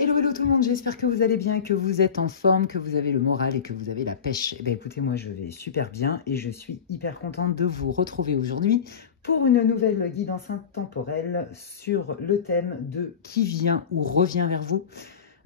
Hello, hello tout le monde, j'espère que vous allez bien, que vous êtes en forme, que vous avez le moral et que vous avez la pêche. Eh bien écoutez, moi je vais super bien et je suis hyper contente de vous retrouver aujourd'hui pour une nouvelle guidance intemporelle sur le thème de qui vient ou revient vers vous,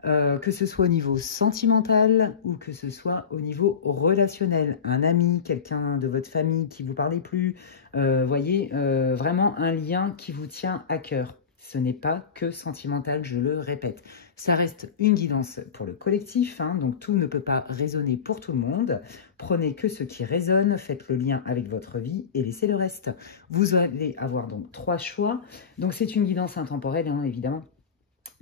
que ce soit au niveau sentimental ou que ce soit au niveau relationnel. Un ami, quelqu'un de votre famille qui ne vous parlait plus, voyez, vraiment un lien qui vous tient à cœur. Ce n'est pas que sentimental, je le répète. Ça reste une guidance pour le collectif, hein, donc tout ne peut pas résonner pour tout le monde. Prenez que ce qui résonne, faites le lien avec votre vie et laissez le reste. Vous allez avoir donc 3 choix. Donc c'est une guidance intemporelle, hein, évidemment.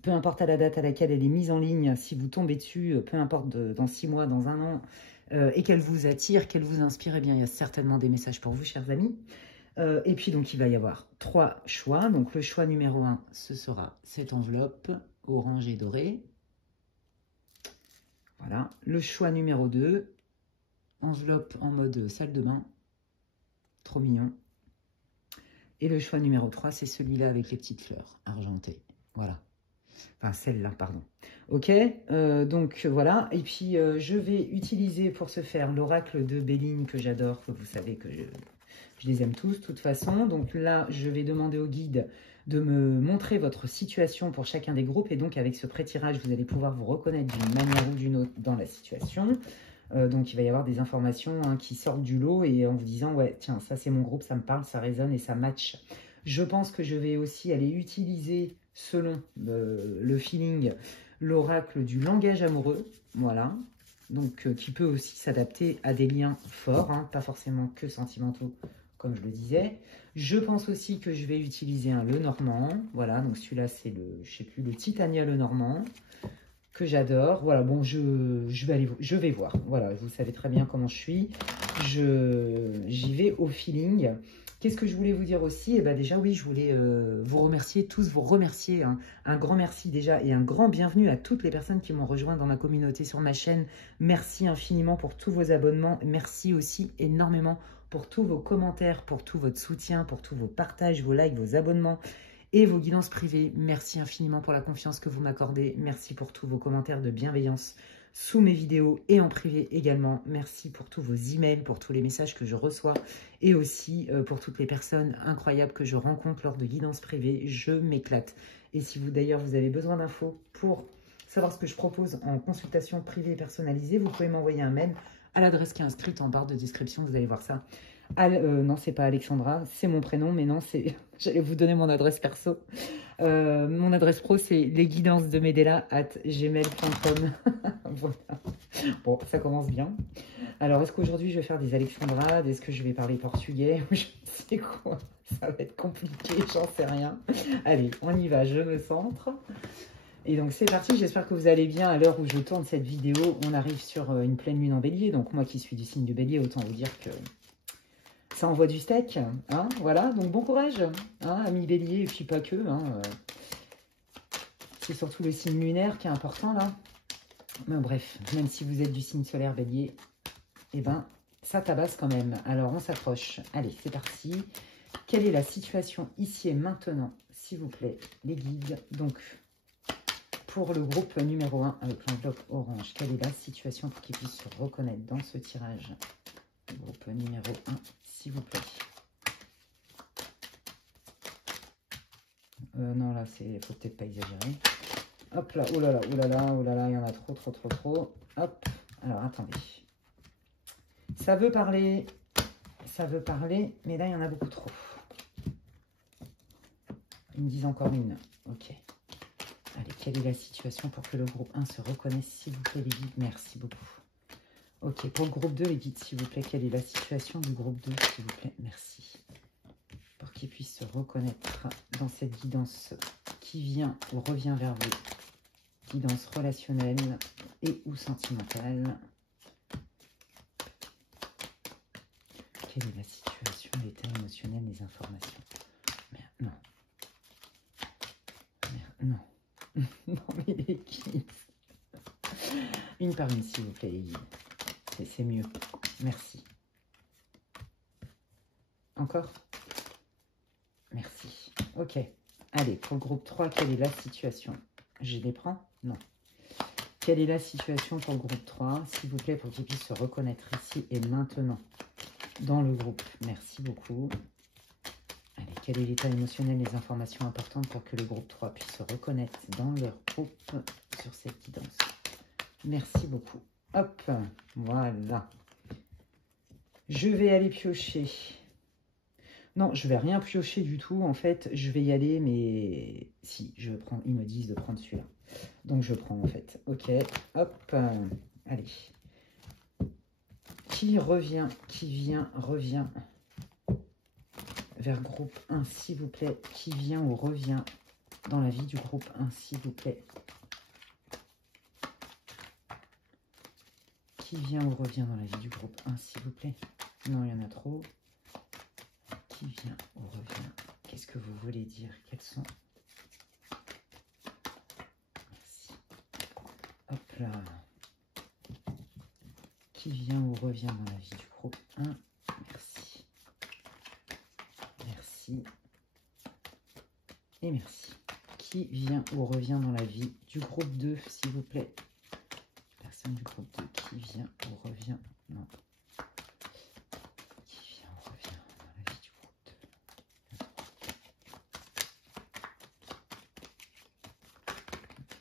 Peu importe à la date à laquelle elle est mise en ligne, si vous tombez dessus, peu importe dans 6 mois, dans un an, et qu'elle vous attire, qu'elle vous inspire, eh bien il y a certainement des messages pour vous, chers amis. Et puis donc il va y avoir 3 choix. Donc le choix numéro 1, ce sera cette enveloppe orange et dorée. Voilà. Le choix numéro 2, enveloppe en mode salle de bain. Trop mignon. Et le choix numéro 3, c'est celui-là avec les petites fleurs argentées. Voilà. Enfin, celle-là, pardon. Ok, donc voilà. Et puis, je vais utiliser pour ce faire l'oracle de Béline que j'adore. Vous savez que je les aime tous, de toute façon. Donc là, je vais demander au guide de me montrer votre situation pour chacun des groupes. Et donc, avec ce pré-tirage, vous allez pouvoir vous reconnaître d'une manière ou d'une autre dans la situation. Donc, il va y avoir des informations hein, qui sortent du lot et en vous disant, ouais, tiens, ça c'est mon groupe, ça me parle, ça résonne et ça match. Je pense que je vais aussi aller utiliser, selon le feeling, l'oracle du langage amoureux. Voilà. Donc, qui peut aussi s'adapter à des liens forts, hein, pas forcément que sentimentaux, comme je le disais. Je pense aussi que je vais utiliser un Lenormand. Voilà, donc celui-là, c'est le, je sais plus, le Titania Lenormand, que j'adore. Voilà, bon, je vais voir. Voilà, vous savez très bien comment je suis. J'y vais au feeling. Qu'est-ce que je voulais vous dire aussi? Eh ben déjà, oui, je voulais vous remercier, tous vous remercier. Hein. Un grand merci déjà et un grand bienvenue à toutes les personnes qui m'ont rejoint dans ma communauté sur ma chaîne. Merci infiniment pour tous vos abonnements. Merci aussi énormément pour tous vos commentaires, pour tout votre soutien, pour tous vos partages, vos likes, vos abonnements et vos guidances privées. Merci infiniment pour la confiance que vous m'accordez. Merci pour tous vos commentaires de bienveillance sous mes vidéos et en privé également. Merci pour tous vos emails, pour tous les messages que je reçois et aussi pour toutes les personnes incroyables que je rencontre lors de guidances privées. Je m'éclate. Et si vous d'ailleurs vous avez besoin d'infos pour savoir ce que je propose en consultation privée et personnalisée, vous pouvez m'envoyer un mail à l'adresse qui est inscrite en barre de description. Vous allez voir ça. Non, c'est pas Alexandra, c'est mon prénom, mais non, c'est. J'allais vous donner mon adresse perso. Mon adresse pro, c'est lesguidancesdemedela@gmail.com. Voilà. Bon, ça commence bien. Alors, est-ce qu'aujourd'hui, je vais faire des alexandrades? Est-ce que je vais parler portugais? Je sais quoi. Ça va être compliqué, j'en sais rien. Allez, on y va, je me centre. Et donc, c'est parti. J'espère que vous allez bien à l'heure où je tourne cette vidéo. On arrive sur une pleine lune en bélier. Donc, moi qui suis du signe du bélier, autant vous dire que ça envoie du steak, hein, voilà, donc bon courage, hein, amis bélier, et puis pas que, hein, c'est surtout le signe lunaire qui est important, là, mais bref, même si vous êtes du signe solaire bélier, eh ben, ça tabasse quand même, alors on s'approche, allez, c'est parti, quelle est la situation ici et maintenant, s'il vous plaît, les guides, donc, pour le groupe numéro 1, avec l'enveloppe orange, quelle est la situation pour qu'ils puissent se reconnaître dans ce tirage, groupe numéro 1, s'il vous plaît. Non, là, c'est faut peut-être pas exagérer. Hop là, oh là là, oh là là, oh là là, il y en a trop, trop, trop, trop. Hop, alors attendez. Ça veut parler, mais là, il y en a beaucoup trop. Ils me disent encore une. Ok. Allez, quelle est la situation pour que le groupe 1 se reconnaisse, s'il vous plaît, les guides? Merci beaucoup. Ok, pour le groupe 2, les guides, s'il vous plaît, quelle est la situation du groupe 2, s'il vous plaît? Merci. Pour qu'ils puissent se reconnaître dans cette guidance qui vient ou revient vers vous. Guidance relationnelle et ou sentimentale. Quelle est la situation, l'état émotionnel, les informations? Merde, non. Merde, non. Non, mais les guides. Une par une, s'il vous plaît, les guides. C'est mieux. Merci. Encore? Merci. Ok. Allez, pour le groupe 3, quelle est la situation? Je les prends. Non. Quelle est la situation pour le groupe 3, s'il vous plaît, pour qu'il puisse se reconnaître ici et maintenant dans le groupe? Merci beaucoup. Allez, quel est l'état émotionnel, les informations importantes pour que le groupe 3 puisse se reconnaître dans leur groupe sur cette guidance? Merci beaucoup. Hop, voilà. Je vais aller piocher. Non, je vais rien piocher du tout. En fait, je vais y aller, mais si, je prends. Ils me disent de prendre celui-là. Donc, je prends, en fait. Ok, hop. Allez. Qui revient, revient vers groupe 1, s'il vous plaît. Qui vient ou revient dans la vie du groupe 1, s'il vous plaît. Qui vient ou revient dans la vie du groupe 1, s'il vous plaît. Non, il y en a trop. Qui vient ou revient? Qu'est-ce que vous voulez dire? Quels sont... Merci. Hop là. Qui vient ou revient dans la vie du groupe 1? Merci. Merci. Et merci. Qui vient ou revient dans la vie du groupe 2, s'il vous plaît? Personne du groupe 2 qui vient ou revient? Non.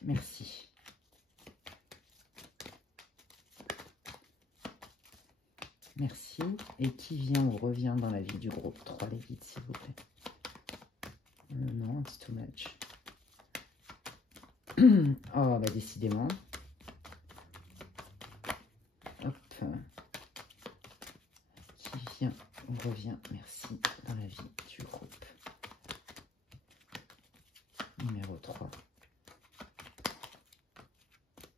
Merci. Merci. Et qui vient ou revient dans la vie du groupe 3, les guides, s'il vous plaît? Non, it's too much. Oh, bah décidément. Hop. Qui vient ou revient, merci, dans la vie du groupe numéro 3.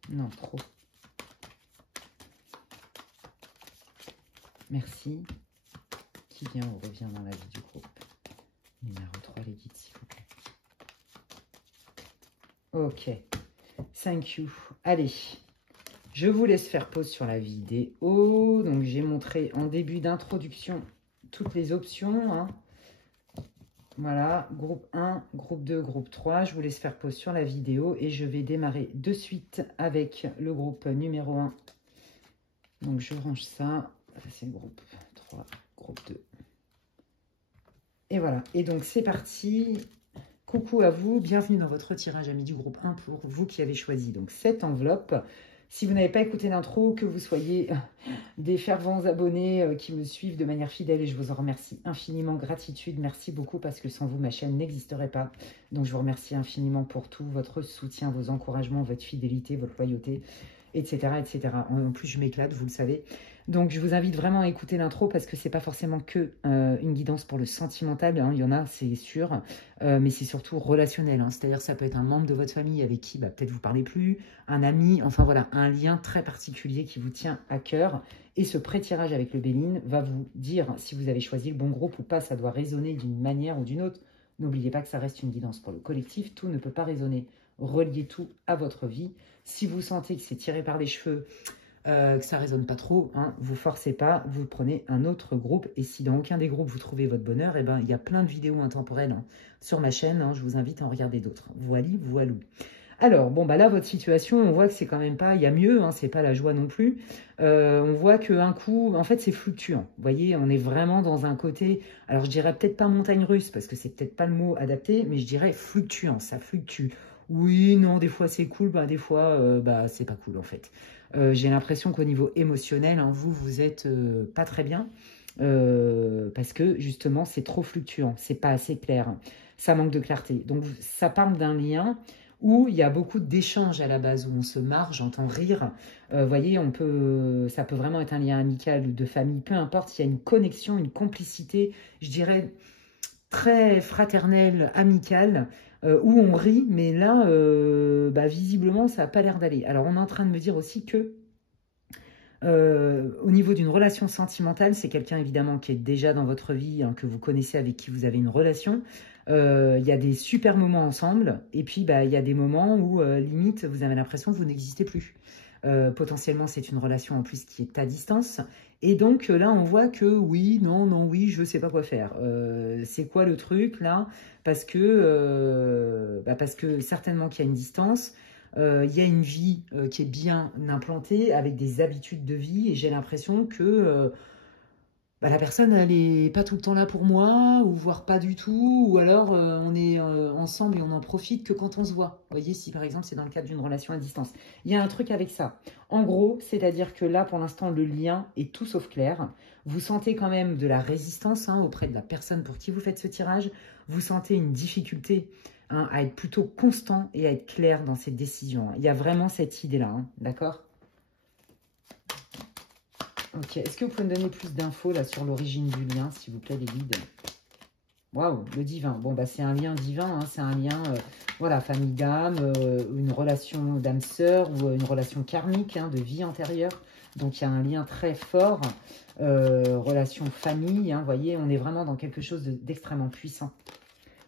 Non, trop. Merci. Qui vient ou revient dans la vie du groupe numéro 3, les guides, s'il vous plaît. Ok. Thank you. Allez. Je vous laisse faire pause sur la vidéo. Donc, j'ai montré en début d'introduction toutes les options. Hein. Voilà, groupe 1, groupe 2, groupe 3. Je vous laisse faire pause sur la vidéo et je vais démarrer de suite avec le groupe numéro 1. Donc, je range ça. Ça, c'est le groupe 3, groupe 2. Et voilà. Et donc, c'est parti. Coucou à vous. Bienvenue dans votre tirage ami du groupe 1 pour vous qui avez choisi donc cette enveloppe. Si vous n'avez pas écouté l'intro, que vous soyez des fervents abonnés qui me suivent de manière fidèle, et je vous en remercie infiniment, gratitude, merci beaucoup, parce que sans vous, ma chaîne n'existerait pas. Donc, je vous remercie infiniment pour tout, votre soutien, vos encouragements, votre fidélité, votre loyauté, etc. etc. En plus, je m'éclate, vous le savez. Donc, je vous invite vraiment à écouter l'intro parce que c'est pas forcément que une guidance pour le sentimental. Hein, il y en a, c'est sûr, mais c'est surtout relationnel. Hein, c'est-à-dire, ça peut être un membre de votre famille avec qui peut-être vous parlez plus, un ami, enfin voilà, un lien très particulier qui vous tient à cœur. Et ce pré-tirage avec le Béline va vous dire si vous avez choisi le bon groupe ou pas. Ça doit résonner d'une manière ou d'une autre. N'oubliez pas que ça reste une guidance pour le collectif. Tout ne peut pas résonner. Reliez tout à votre vie. Si vous sentez que c'est tiré par les cheveux, que ça ne résonne pas trop, hein, vous forcez pas, vous prenez un autre groupe. Et si dans aucun des groupes vous trouvez votre bonheur, eh ben, il y a plein de vidéos intemporelles hein, sur ma chaîne. Hein, je vous invite à en regarder d'autres. Voilou. Alors, bon, bah là, votre situation, on voit que c'est quand même pas, il y a mieux, hein, c'est pas la joie non plus. On voit qu'un coup, en fait, c'est fluctuant. Vous voyez, on est vraiment dans un côté, alors je dirais peut-être pas montagne russe, parce que c'est peut-être pas le mot adapté, mais je dirais fluctuant, ça fluctue. Oui, non, des fois c'est cool, bah, des fois, c'est pas cool en fait. J'ai l'impression qu'au niveau émotionnel, hein, vous êtes pas très bien, parce que justement, c'est trop fluctuant, c'est pas assez clair, hein. Ça manque de clarté. Donc, ça parle d'un lien où il y a beaucoup d'échanges à la base, où on se marre, j'entends rire. Vous voyez, ça peut vraiment être un lien amical ou de famille, peu importe, il y a une connexion, une complicité, je dirais, très fraternelle, amicale, où on rit, mais là, visiblement, ça n'a pas l'air d'aller. Alors, on est en train de me dire aussi que, au niveau d'une relation sentimentale, c'est quelqu'un évidemment qui est déjà dans votre vie, hein, que vous connaissez, avec qui vous avez une relation. Il y a des super moments ensemble, et puis il y a des moments où limite vous avez l'impression que vous n'existez plus. Potentiellement c'est une relation en plus qui est à distance, et donc là on voit que oui, non, oui, je sais pas quoi faire. C'est quoi le truc là? Parce que certainement qu'il y a une distance. Il y a une vie qui est bien implantée, avec des habitudes de vie, et j'ai l'impression que la personne, elle n'est pas tout le temps là pour moi, ou voire pas du tout, ou alors on est ensemble et on n'en profite que quand on se voit. Vous voyez, si par exemple c'est dans le cadre d'une relation à distance. Il y a un truc avec ça. En gros, c'est-à-dire que là, pour l'instant, le lien est tout sauf clair. Vous sentez quand même de la résistance auprès de la personne pour qui vous faites ce tirage. Vous sentez une difficulté à être plutôt constant et à être clair dans cette décision. Il y a vraiment cette idée-là, d'accord ? Ok, est-ce que vous pouvez me donner plus d'infos là sur l'origine du lien, s'il vous plaît, les guides? Waouh, le divin. Bon, bah c'est un lien divin, c'est un lien, voilà, famille d'âme, une relation d'âme-sœur ou une relation karmique, de vie antérieure. Donc, il y a un lien très fort, relation famille, vous voyez, on est vraiment dans quelque chose d'extrêmement puissant.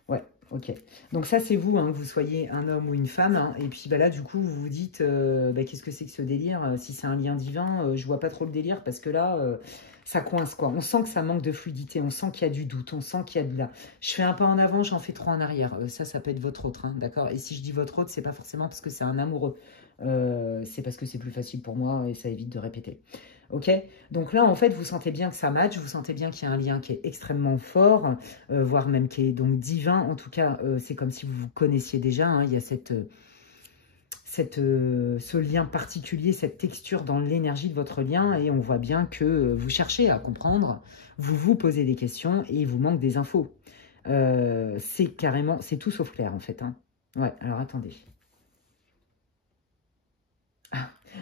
Ouais, ok. Donc ça, c'est vous, que vous soyez un homme ou une femme. Et puis là, du coup, vous vous dites, qu'est-ce que c'est que ce délire? Si c'est un lien divin, je vois pas trop le délire parce que là, ça coince, quoi. On sent que ça manque de fluidité, on sent qu'il y a du doute, on sent qu'il y a de là. Je fais un pas en avant, j'en fais 3 en arrière. Ça peut être votre autre, d'accord? Et si je dis votre autre, c'est pas forcément parce que c'est un amoureux. C'est parce que c'est plus facile pour moi et ça évite de répéter. Ok, donc là, en fait, vous sentez bien que ça match, vous sentez bien qu'il y a un lien qui est extrêmement fort, voire même qui est donc divin. En tout cas, c'est comme si vous vous connaissiez déjà. Il y a ce lien particulier, cette texture dans l'énergie de votre lien. Et on voit bien que vous cherchez à comprendre, vous vous posez des questions et il vous manque des infos. C'est carrément, c'est tout sauf clair, en fait. Ouais, alors attendez.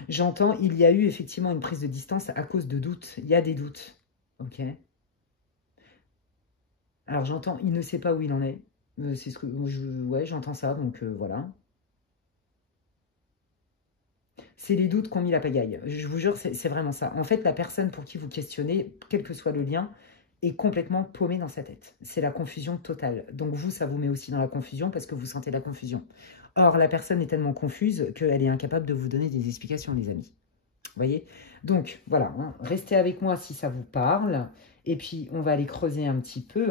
J'entends, il y a eu effectivement une prise de distance à cause de doutes. Il y a des doutes. Ok. Alors j'entends, il ne sait pas où il en est. C'est ce que ouais, j'entends ça, donc voilà. C'est les doutes qui ont mis la pagaille. Je vous jure, c'est vraiment ça. En fait, la personne pour qui vous questionnez, quel que soit le lien, est complètement paumée dans sa tête. C'est la confusion totale. Donc vous, ça vous met aussi dans la confusion parce que vous sentez la confusion. Or, la personne est tellement confuse qu'elle est incapable de vous donner des explications, les amis. Vous voyez? Donc, voilà, restez avec moi si ça vous parle. Et puis, on va aller creuser un petit peu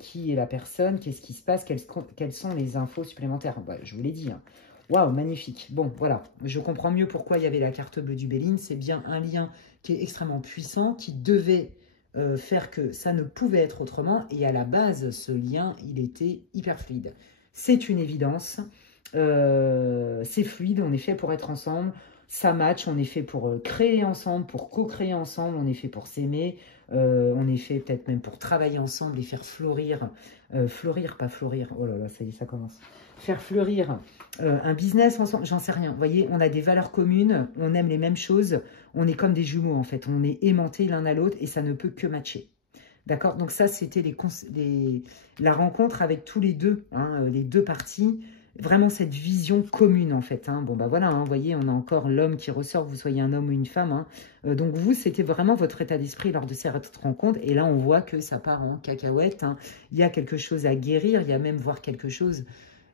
qui est la personne, qu'est-ce qui se passe, quelles sont les infos supplémentaires. Ouais, je vous l'ai dit. Waouh, magnifique. Bon, voilà, je comprends mieux pourquoi il y avait la carte bleue du Béline. C'est bien un lien qui est extrêmement puissant, qui devait faire que ça ne pouvait être autrement. Et à la base, ce lien, il était hyper fluide. C'est une évidence. C'est fluide, on est fait pour être ensemble. Ça match, on est fait pour créer ensemble, pour co-créer ensemble, on est fait pour s'aimer, on est fait peut-être même pour travailler ensemble et faire fleurir, pas florir, oh là là, ça y est, ça commence. Faire fleurir un business ensemble, j'en sais rien. Vous voyez, on a des valeurs communes, on aime les mêmes choses, on est comme des jumeaux en fait, on est aimantés l'un à l'autre et ça ne peut que matcher. D'accord? Donc ça, c'était la rencontre avec tous les deux, les deux parties. Vraiment cette vision commune en fait. Bon bah voilà, vous voyez, on a encore l'homme qui ressort, vous soyez un homme ou une femme. Donc vous, c'était vraiment votre état d'esprit lors de cette rencontre. Et là, on voit que ça part en cacahuète. Il y a quelque chose à guérir, il y a même voire quelque chose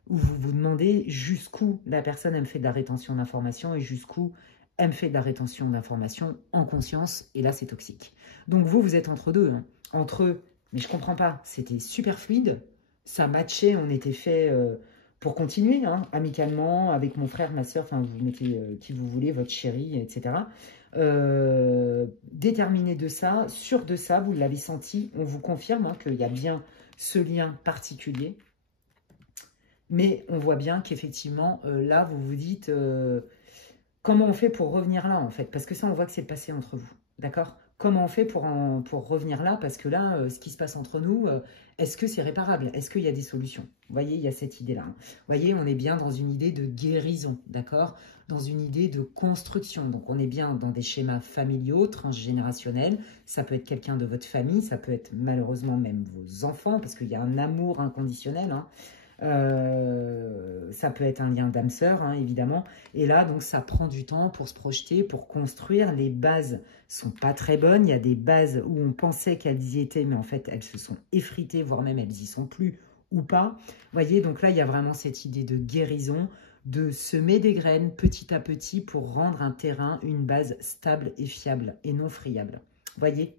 où vous vous demandez jusqu'où la personne elle me fait de la rétention d'informations et jusqu'où elle me fait de la rétention d'informations en conscience. Et là, c'est toxique. Donc vous, vous êtes entre deux. Entre eux, mais je comprends pas, c'était super fluide, ça matchait, on était fait... pour continuer, amicalement, avec mon frère, ma soeur, enfin, vous mettez qui vous voulez, votre chérie, etc. Déterminé de ça, sûr de ça, vous l'avez senti, on vous confirme qu'il y a bien ce lien particulier. Mais on voit bien qu'effectivement, là, vous vous dites, comment on fait pour revenir là, en fait? Parce que ça, on voit que c'est le passé entre vous, d'accord? Comment on fait pour revenir là? Parce que là, ce qui se passe entre nous, est-ce que c'est réparable? Est-ce qu'il y a des solutions? Vous voyez, il y a cette idée-là. Vous voyez, on est bien dans une idée de guérison, d'accord? Dans une idée de construction. Donc, on est bien dans des schémas familiaux, transgénérationnels. Ça peut être quelqu'un de votre famille, ça peut être malheureusement même vos enfants, parce qu'il y a un amour inconditionnel, ça peut être un lien d'âme-sœur, évidemment. Et là, donc, ça prend du temps pour se projeter, pour construire. Les bases sont pas très bonnes. Il y a des bases où on pensait qu'elles y étaient, mais en fait, elles se sont effritées, voire même elles y sont plus ou pas. Vous voyez, donc là, il y a vraiment cette idée de guérison, de semer des graines petit à petit pour rendre un terrain, une base stable et fiable et non friable. Vous voyez ?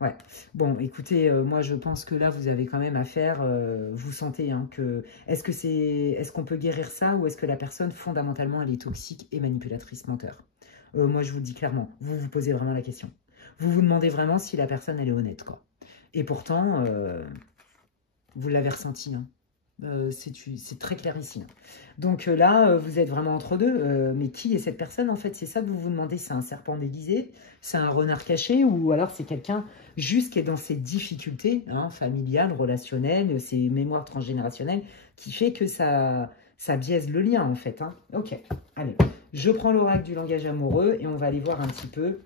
Ouais. Bon, écoutez, moi je pense que là vous avez quand même affaire, vous sentez hein, que est-ce qu'on peut guérir ça ou est-ce que la personne fondamentalement elle est toxique et manipulatrice menteur? Moi je vous le dis clairement, vous vous posez vraiment la question. Vous vous demandez vraiment si la personne elle est honnête quoi. Et pourtant, vous l'avez ressenti, hein. C'est très clair ici, hein. Donc là, vous êtes vraiment entre deux. Mais qui est cette personne en fait? C'est ça que vous vous demandez. C'est un serpent déguisé? C'est un renard caché? Ou alors c'est quelqu'un juste qui est dans ses difficultés hein, familiales, relationnelles, ses mémoires transgénérationnelles, qui fait que ça biaise le lien en fait, hein. Ok, allez. Je prends l'oracle du langage amoureux et on va aller voir un petit peu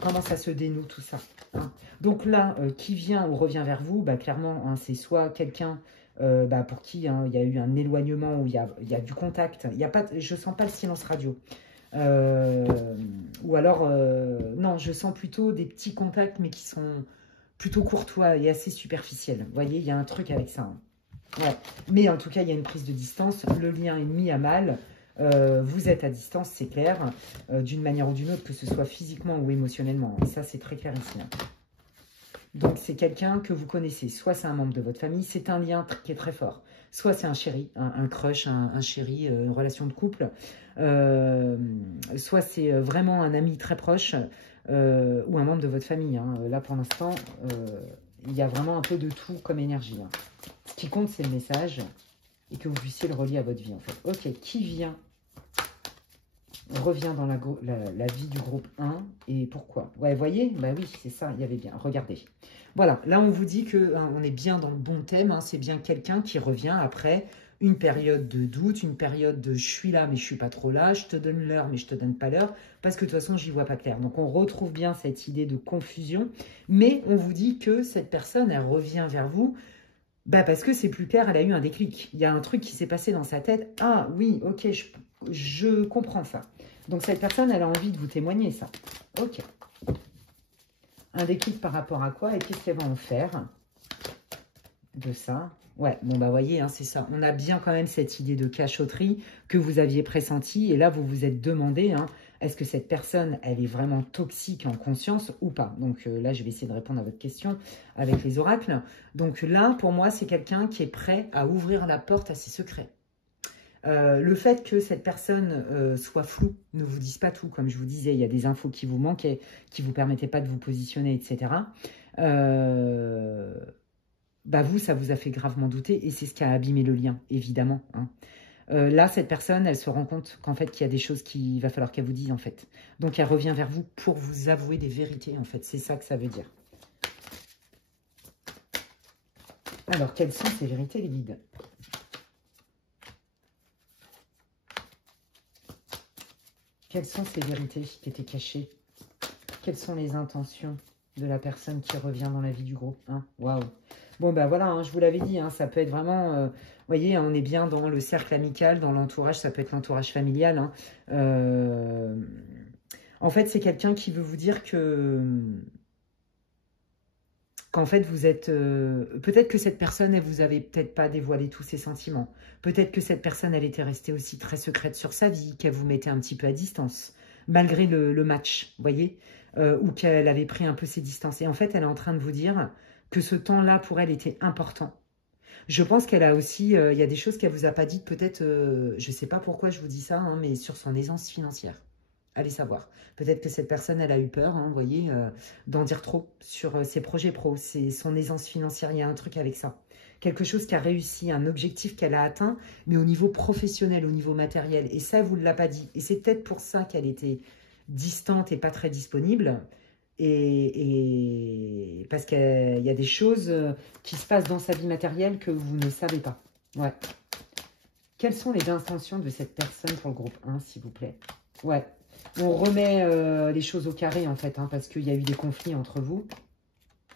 comment ça se dénoue tout ça, hein. Donc là, qui vient ou revient vers vous, bah, clairement, hein, c'est soit quelqu'un bah, pour qui hein, il y a eu un éloignement, où il y a du contact, il y a pas, je ne sens pas le silence radio. Ou alors, non, je sens plutôt des petits contacts, mais qui sont plutôt courtois et assez superficiels. Vous voyez, il y a un truc avec ça, hein. Ouais. Mais en tout cas, il y a une prise de distance, le lien est mis à mal. Vous êtes à distance, c'est clair, d'une manière ou d'une autre, que ce soit physiquement ou émotionnellement. Et ça, c'est très clair ici, hein. Donc, c'est quelqu'un que vous connaissez. Soit c'est un membre de votre famille, c'est un lien qui est très fort. Soit c'est un chéri, un crush, un chéri, une relation de couple. Soit c'est vraiment un ami très proche ou un membre de votre famille, hein. Là, pour l'instant, il y a vraiment un peu de tout comme énergie, hein. Ce qui compte, c'est le message et que vous puissiez le relier à votre vie, en fait. Ok, qui vient revient dans la vie du groupe 1 et pourquoi? Ouais, vous voyez? Bah oui, c'est ça, il y avait bien. Regardez. Voilà, là on vous dit que hein, on est bien dans le bon thème, hein, c'est bien quelqu'un qui revient après une période de doute, une période de je suis là mais je suis pas trop là, je te donne l'heure mais je te donne pas l'heure, parce que de toute façon j'y vois pas clair. Donc on retrouve bien cette idée de confusion, mais on vous dit que cette personne, elle revient vers vous, bah parce que c'est plus clair, elle a eu un déclic. Il y a un truc qui s'est passé dans sa tête. Ah oui, ok, je comprends ça. Donc cette personne, elle a envie de vous témoigner ça. Ok. Un déclic par rapport à quoi et qu'est-ce qu'elle va en faire de ça? Ouais, bon bah voyez, hein, c'est ça. On a bien quand même cette idée de cachotterie que vous aviez pressentie. Et là, vous vous êtes demandé, hein, est-ce que cette personne, elle est vraiment toxique en conscience ou pas? Donc là, je vais essayer de répondre à votre question avec les oracles. Donc là, pour moi, c'est quelqu'un qui est prêt à ouvrir la porte à ses secrets. Le fait que cette personne soit floue, ne vous dise pas tout, comme je vous disais, il y a des infos qui vous manquaient, qui ne vous permettaient pas de vous positionner, etc. Bah vous, ça vous a fait gravement douter et c'est ce qui a abîmé le lien, évidemment, hein. Là, cette personne, elle se rend compte qu'en fait, qu'il y a des choses qu'il va falloir qu'elle vous dise, en fait. Donc, elle revient vers vous pour vous avouer des vérités, en fait. C'est ça que ça veut dire. Alors, quelles sont ces vérités, les guides? Quelles sont ces vérités qui étaient cachées? Quelles sont les intentions de la personne qui revient dans la vie du groupe, hein? Waouh! Bon, ben voilà, hein, je vous l'avais dit, hein, ça peut être vraiment... vous voyez, on est bien dans le cercle amical, dans l'entourage, ça peut être l'entourage familial, hein. En fait, c'est quelqu'un qui veut vous dire qu'en fait, vous êtes... peut-être que cette personne, elle vous avait peut-être pas dévoilé tous ses sentiments. Peut-être que cette personne, elle était restée aussi très secrète sur sa vie, qu'elle vous mettait un petit peu à distance, malgré le match, vous voyez, ou qu'elle avait pris un peu ses distances. Et en fait, elle est en train de vous dire que ce temps-là, pour elle, était important. Je pense qu'elle a aussi... il y a des choses qu'elle vous a pas dites, peut-être... je ne sais pas pourquoi je vous dis ça, hein, mais sur son aisance financière. Allez savoir. Peut-être que cette personne, elle a eu peur, hein, vous voyez, d'en dire trop sur ses projets pro, son aisance financière. Il y a un truc avec ça. Quelque chose qui a réussi, un objectif qu'elle a atteint, mais au niveau professionnel, au niveau matériel. Et ça, vous ne l'a pas dit. Et c'est peut-être pour ça qu'elle était distante et pas très disponible. Et parce qu'il y a des choses qui se passent dans sa vie matérielle que vous ne savez pas. Ouais. Quelles sont les intentions de cette personne pour le groupe 1, s'il vous plaît? Ouais. On remet les choses au carré, en fait, hein, parce qu'il y a eu des conflits entre vous.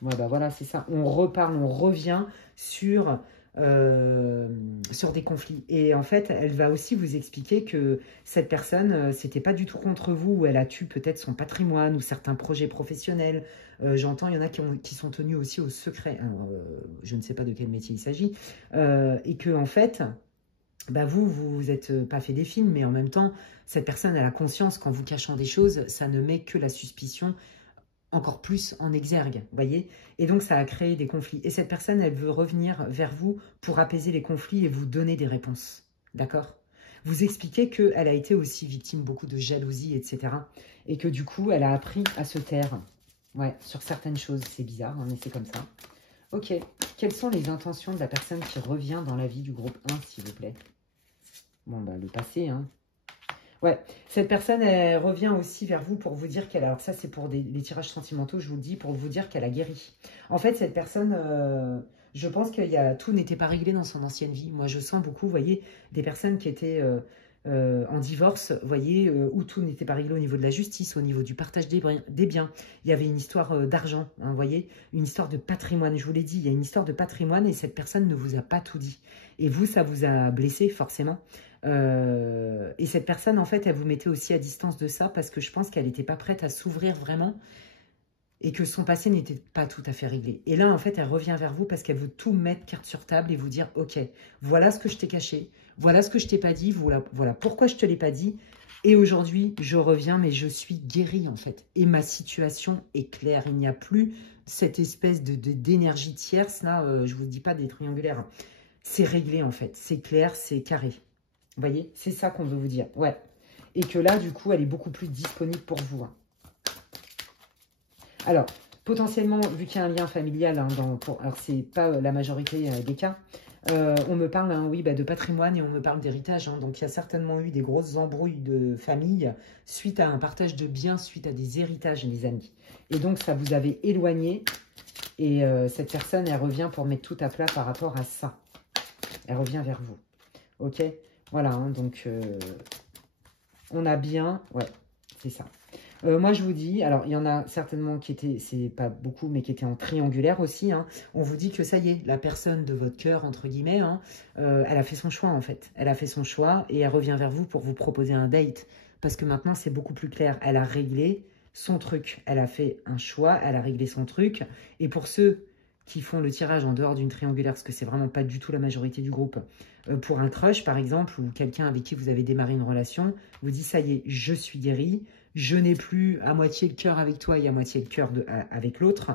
Ouais, bah voilà, c'est ça. On reparle, on revient sur des conflits. Et en fait, elle va aussi vous expliquer que cette personne, c'était pas du tout contre vous. Elle a tué peut-être son patrimoine ou certains projets professionnels. J'entends, il y en a qui sont tenus aussi au secret. Alors, je ne sais pas de quel métier il s'agit. Et que, en fait... Bah vous êtes pas fait des films, mais en même temps, cette personne, elle a conscience qu'en vous cachant des choses, ça ne met que la suspicion encore plus en exergue, vous voyez? Et donc, ça a créé des conflits. Et cette personne, elle veut revenir vers vous pour apaiser les conflits et vous donner des réponses, d'accord? Vous expliquez qu'elle a été aussi victime beaucoup de jalousie, etc. Et que du coup, elle a appris à se taire. Ouais, sur certaines choses, c'est bizarre, hein, mais c'est comme ça. Ok, quelles sont les intentions de la personne qui revient dans la vie du groupe 1, s'il vous plaît? Bon, bah, le passé, hein. Ouais, cette personne, elle revient aussi vers vous pour vous dire qu'elle... Alors ça, c'est pour les tirages sentimentaux, je vous le dis, pour vous dire qu'elle a guéri. En fait, cette personne, je pense que tout n'était pas réglé dans son ancienne vie. Moi, je sens beaucoup, vous voyez, des personnes qui étaient en divorce, vous voyez, où tout n'était pas réglé au niveau de la justice, au niveau du partage des biens. Il y avait une histoire d'argent, hein, vous voyez, une histoire de patrimoine. Je vous l'ai dit, il y a une histoire de patrimoine et cette personne ne vous a pas tout dit. Et vous, ça vous a blessé, forcément. Et cette personne, en fait, elle vous mettait aussi à distance de ça parce que je pense qu'elle n'était pas prête à s'ouvrir vraiment et que son passé n'était pas tout à fait réglé. Et là, en fait, elle revient vers vous parce qu'elle veut tout mettre carte sur table et vous dire, ok, voilà ce que je t'ai caché, voilà ce que je t'ai pas dit, voilà pourquoi je te l'ai pas dit. Et aujourd'hui, je reviens, mais je suis guérie, en fait. Et ma situation est claire. Il n'y a plus cette espèce d'énergie tierce, là, je vous dis pas des triangulaires. C'est réglé, en fait. C'est clair, c'est carré. Vous voyez, c'est ça qu'on veut vous dire. Ouais. Et que là, du coup, elle est beaucoup plus disponible pour vous. Hein. Alors, potentiellement, vu qu'il y a un lien familial, hein, alors c'est pas la majorité des cas, on me parle, hein, oui, bah, de patrimoine et on me parle d'héritage. Hein, donc, il y a certainement eu des grosses embrouilles de famille suite à un partage de biens, suite à des héritages, les amis. Et donc, ça vous avait éloigné. Et cette personne, elle revient pour mettre tout à plat par rapport à ça. Elle revient vers vous. Ok ? Voilà, hein, donc on a bien... Ouais, c'est ça. Moi, je vous dis, alors, il y en a certainement qui étaient, c'est pas beaucoup, mais qui étaient en triangulaire aussi. Hein. On vous dit que ça y est, la personne de votre cœur, entre guillemets, hein, elle a fait son choix, en fait. Elle a fait son choix et elle revient vers vous pour vous proposer un date. Parce que maintenant, c'est beaucoup plus clair. Elle a réglé son truc. Elle a fait un choix, elle a réglé son truc. Et pour ceux qui font le tirage en dehors d'une triangulaire, parce que c'est vraiment pas du tout la majorité du groupe, pour un crush, par exemple, ou quelqu'un avec qui vous avez démarré une relation, vous dit, ça y est, je suis guérie, je n'ai plus à moitié le cœur avec toi et à moitié le cœur avec l'autre.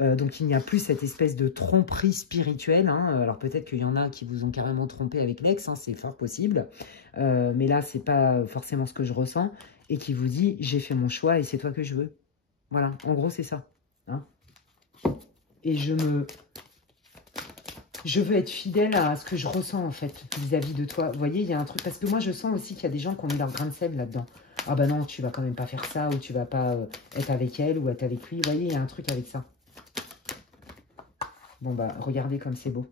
Donc, il n'y a plus cette espèce de tromperie spirituelle. Hein. Alors, peut-être qu'il y en a qui vous ont carrément trompé avec l'ex, hein, c'est fort possible. Mais là, c'est pas forcément ce que je ressens. Et qui vous dit, j'ai fait mon choix et c'est toi que je veux. Voilà, en gros, c'est ça. Hein. Et je veux être fidèle à ce que je ressens, en fait, vis-à-vis de toi. Vous voyez, il y a un truc... Parce que moi, je sens aussi qu'il y a des gens qui ont mis leur grain de sel là-dedans. Ah bah non, tu vas quand même pas faire ça, ou tu vas pas être avec elle, ou être avec lui. Vous voyez, il y a un truc avec ça. Bon bah, regardez comme c'est beau.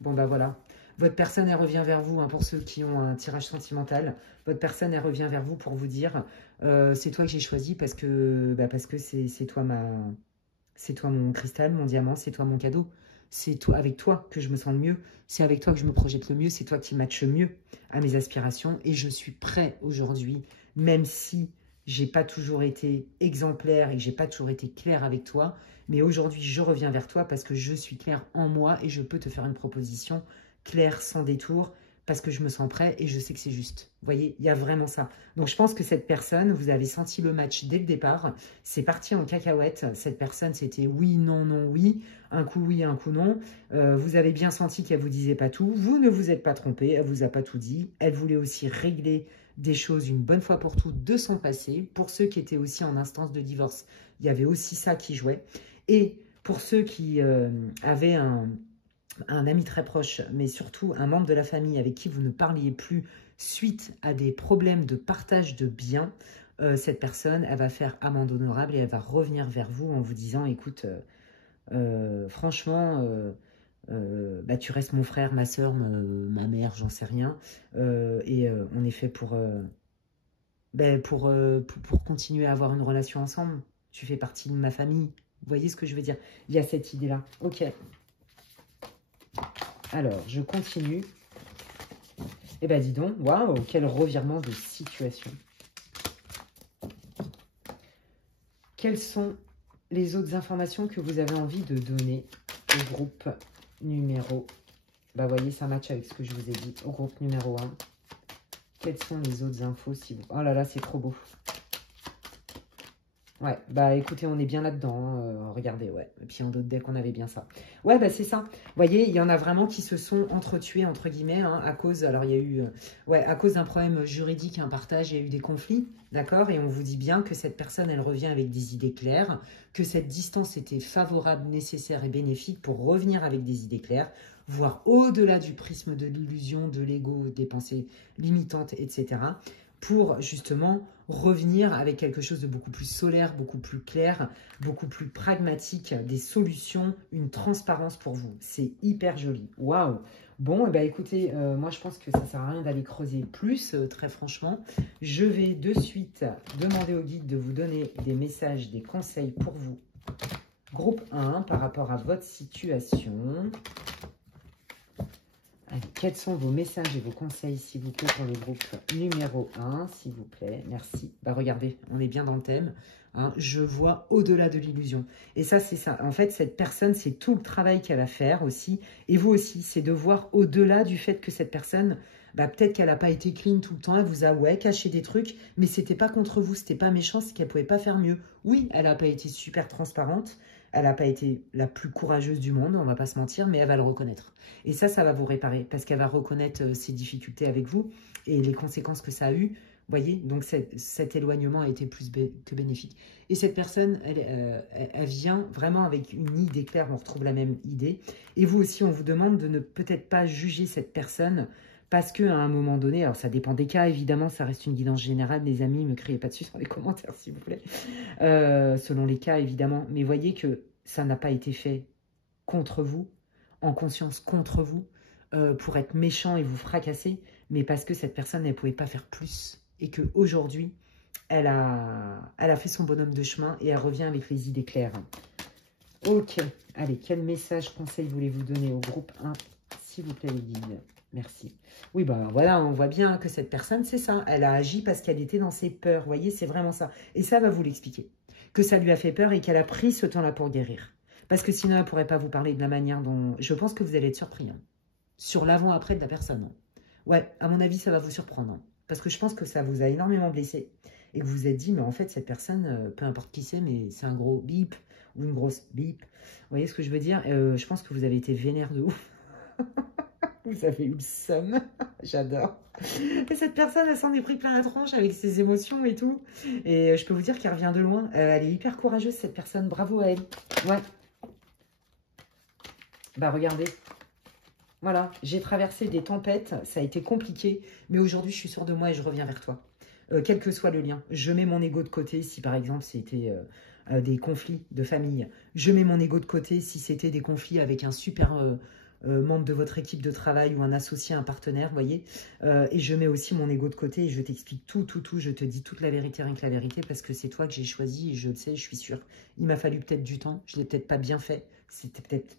Bon bah voilà. Votre personne, elle revient vers vous, hein, pour ceux qui ont un tirage sentimental. Votre personne, elle revient vers vous pour vous dire, c'est toi que j'ai choisi parce que c'est toi c'est toi mon cristal, mon diamant, c'est toi mon cadeau. C'est toi, avec toi que je me sens le mieux. C'est avec toi que je me projette le mieux. C'est toi qui matche mieux à mes aspirations. Et je suis prêt aujourd'hui, même si j'ai pas toujours été exemplaire et que j'ai pas toujours été clair avec toi. Mais aujourd'hui, je reviens vers toi parce que je suis clair en moi et je peux te faire une proposition claire, sans détour, parce que je me sens prêt et je sais que c'est juste. Vous voyez, il y a vraiment ça. Donc, je pense que cette personne, vous avez senti le match dès le départ. C'est parti en cacahuète. Cette personne, c'était oui, non, non, oui. Un coup oui, un coup non. Vous avez bien senti qu'elle ne vous disait pas tout. Vous ne vous êtes pas trompé. Elle ne vous a pas tout dit. Elle voulait aussi régler des choses une bonne fois pour toutes de son passé. Pour ceux qui étaient aussi en instance de divorce, il y avait aussi ça qui jouait. Et pour ceux qui avaient un ami très proche, mais surtout un membre de la famille avec qui vous ne parliez plus suite à des problèmes de partage de biens, cette personne, elle va faire amende honorable et elle va revenir vers vous en vous disant, écoute, franchement, bah, tu restes mon frère, ma soeur, ma mère, j'en sais rien, et on est fait pour continuer à avoir une relation ensemble. Tu fais partie de ma famille. Vous voyez ce que je veux dire? Il y a cette idée-là. Ok. Alors, je continue. Eh bien, dis donc, waouh, quel revirement de situation. Quelles sont les autres informations que vous avez envie de donner au groupe numéro... Bah, voyez, ça match avec ce que je vous ai dit. Au groupe numéro 1. Quelles sont les autres infos si vous... Oh là là, c'est trop beau. Ouais, bah écoutez, on est bien là-dedans, hein, regardez, ouais. Et puis en d'autres decks, on avait bien ça. Ouais, bah c'est ça. Vous voyez, il y en a vraiment qui se sont entretués, entre guillemets, hein, à cause, alors il y a eu, ouais, à cause d'un problème juridique, un partage, il y a eu des conflits, d'accord? Et on vous dit bien que cette personne, elle revient avec des idées claires, que cette distance était favorable, nécessaire et bénéfique pour revenir avec des idées claires, voir au-delà du prisme de l'illusion, de l'ego, des pensées limitantes, etc., pour justement revenir avec quelque chose de beaucoup plus solaire, beaucoup plus clair, beaucoup plus pragmatique, des solutions, une transparence pour vous. C'est hyper joli. Waouh! Bon, eh ben, écoutez, moi je pense que ça ne sert à rien d'aller creuser plus, très franchement. Je vais de suite demander au guide de vous donner des messages, des conseils pour vous. Groupe 1, par rapport à votre situation. Allez, quels sont vos messages et vos conseils, s'il vous plaît, pour le groupe numéro 1, s'il vous plaît. Merci. Bah, regardez, on est bien dans le thème. Hein, je vois au-delà de l'illusion. Et ça, c'est ça. En fait, cette personne, c'est tout le travail qu'elle va faire aussi. Et vous aussi, c'est de voir au-delà du fait que cette personne, bah, peut-être qu'elle n'a pas été clean tout le temps. Elle vous a, ouais, caché des trucs. Mais c'était pas contre vous. C'était pas méchant. C'est qu'elle pouvait pas faire mieux. Oui, elle n'a pas été super transparente. Elle n'a pas été la plus courageuse du monde, on va pas se mentir, mais elle va le reconnaître. Et ça va vous réparer, parce qu'elle va reconnaître ses difficultés avec vous et les conséquences que ça a eu. Vous voyez, donc cet éloignement a été plus que bénéfique. Et cette personne, elle vient vraiment avec une idée claire, on retrouve la même idée. Et vous aussi, on vous demande de ne peut-être pas juger cette personne, parce qu'à un moment donné, alors ça dépend des cas, évidemment, ça reste une guidance générale, les amis, ne me criez pas dessus dans les commentaires, s'il vous plaît. Selon les cas, évidemment. Mais voyez que ça n'a pas été fait contre vous, en conscience contre vous, pour être méchant et vous fracasser, mais parce que cette personne, elle ne pouvait pas faire plus. Et qu'aujourd'hui, elle a fait son bonhomme de chemin et elle revient avec les idées claires. Ok, allez, quel message, conseil voulez-vous donner au groupe 1, s'il vous plaît, les guides? Merci. Oui, bah voilà, on voit bien que cette personne, c'est ça. Elle a agi parce qu'elle était dans ses peurs. Vous voyez, c'est vraiment ça. Et ça va vous l'expliquer. Que ça lui a fait peur et qu'elle a pris ce temps-là pour guérir. Parce que sinon, elle ne pourrait pas vous parler de la manière dont... Je pense que vous allez être surpris. Hein. Sur l'avant-après de la personne. Hein. Ouais, à mon avis, ça va vous surprendre. Hein. Parce que je pense que ça vous a énormément blessé. Et que vous vous êtes dit, mais en fait, cette personne, peu importe qui c'est, mais c'est un gros bip ou une grosse bip. Vous voyez ce que je veux dire? Je pense que vous avez été vénère de ouf. Vous avez eu le seum. J'adore. Et cette personne, elle s'en est pris plein la tronche avec ses émotions et tout. Et je peux vous dire qu'elle revient de loin. Elle est hyper courageuse, cette personne. Bravo à elle. Ouais. Bah, regardez. Voilà. J'ai traversé des tempêtes. Ça a été compliqué. Mais aujourd'hui, je suis sûre de moi et je reviens vers toi. Quel que soit le lien. Je mets mon ego de côté si, par exemple, c'était des conflits de famille. Je mets mon ego de côté si c'était des conflits avec un super... membre de votre équipe de travail ou un associé, un partenaire, vous voyez. Et je mets aussi mon ego de côté et je t'explique tout, je te dis toute la vérité, rien que la vérité, parce que c'est toi que j'ai choisi et je le sais, je suis sûre. Il m'a fallu peut-être du temps, je ne l'ai peut-être pas bien fait, c'était peut-être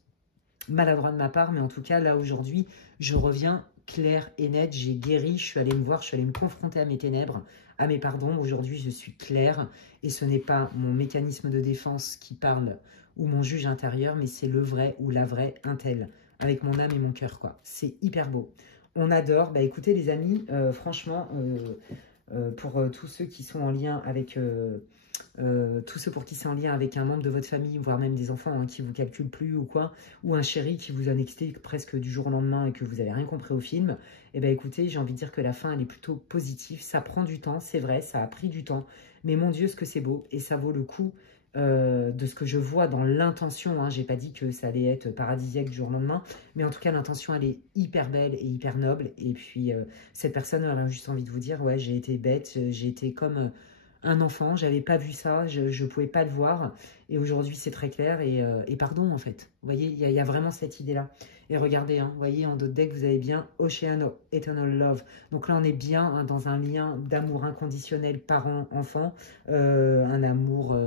maladroit de ma part, mais en tout cas, là, aujourd'hui, je reviens claire et nette, j'ai guéri, je suis allée me voir, je suis allée me confronter à mes ténèbres, à mes pardons. Aujourd'hui, je suis claire et ce n'est pas mon mécanisme de défense qui parle ou mon juge intérieur, mais c'est le vrai ou la vraie Intel. Avec mon âme et mon cœur, quoi. C'est hyper beau. On adore. Bah écoutez les amis, franchement, pour tous ceux qui sont en lien avec... tous ceux pour qui c'est en lien avec un membre de votre famille, voire même des enfants hein, qui ne vous calculent plus ou quoi, ou un chéri qui vous a nexté presque du jour au lendemain et que vous n'avez rien compris au film, eh bien écoutez, j'ai envie de dire que la fin, elle est plutôt positive. Ça prend du temps, c'est vrai, ça a pris du temps, mais mon Dieu, ce que c'est beau, et ça vaut le coup de ce que je vois dans l'intention. Hein. J'ai pas dit que ça allait être paradisiaque du jour au lendemain, mais en tout cas, l'intention, elle est hyper belle et hyper noble, et puis cette personne, elle a juste envie de vous dire, ouais, j'ai été bête, j'ai été comme... un enfant, j'avais pas vu ça, je ne pouvais pas le voir, et aujourd'hui c'est très clair, et pardon en fait, vous voyez, il y a vraiment cette idée-là, et regardez, hein, vous voyez, en d'autres decks, vous avez bien Ocean Eternal Love, donc là on est bien hein, dans un lien d'amour inconditionnel parent-enfant, un amour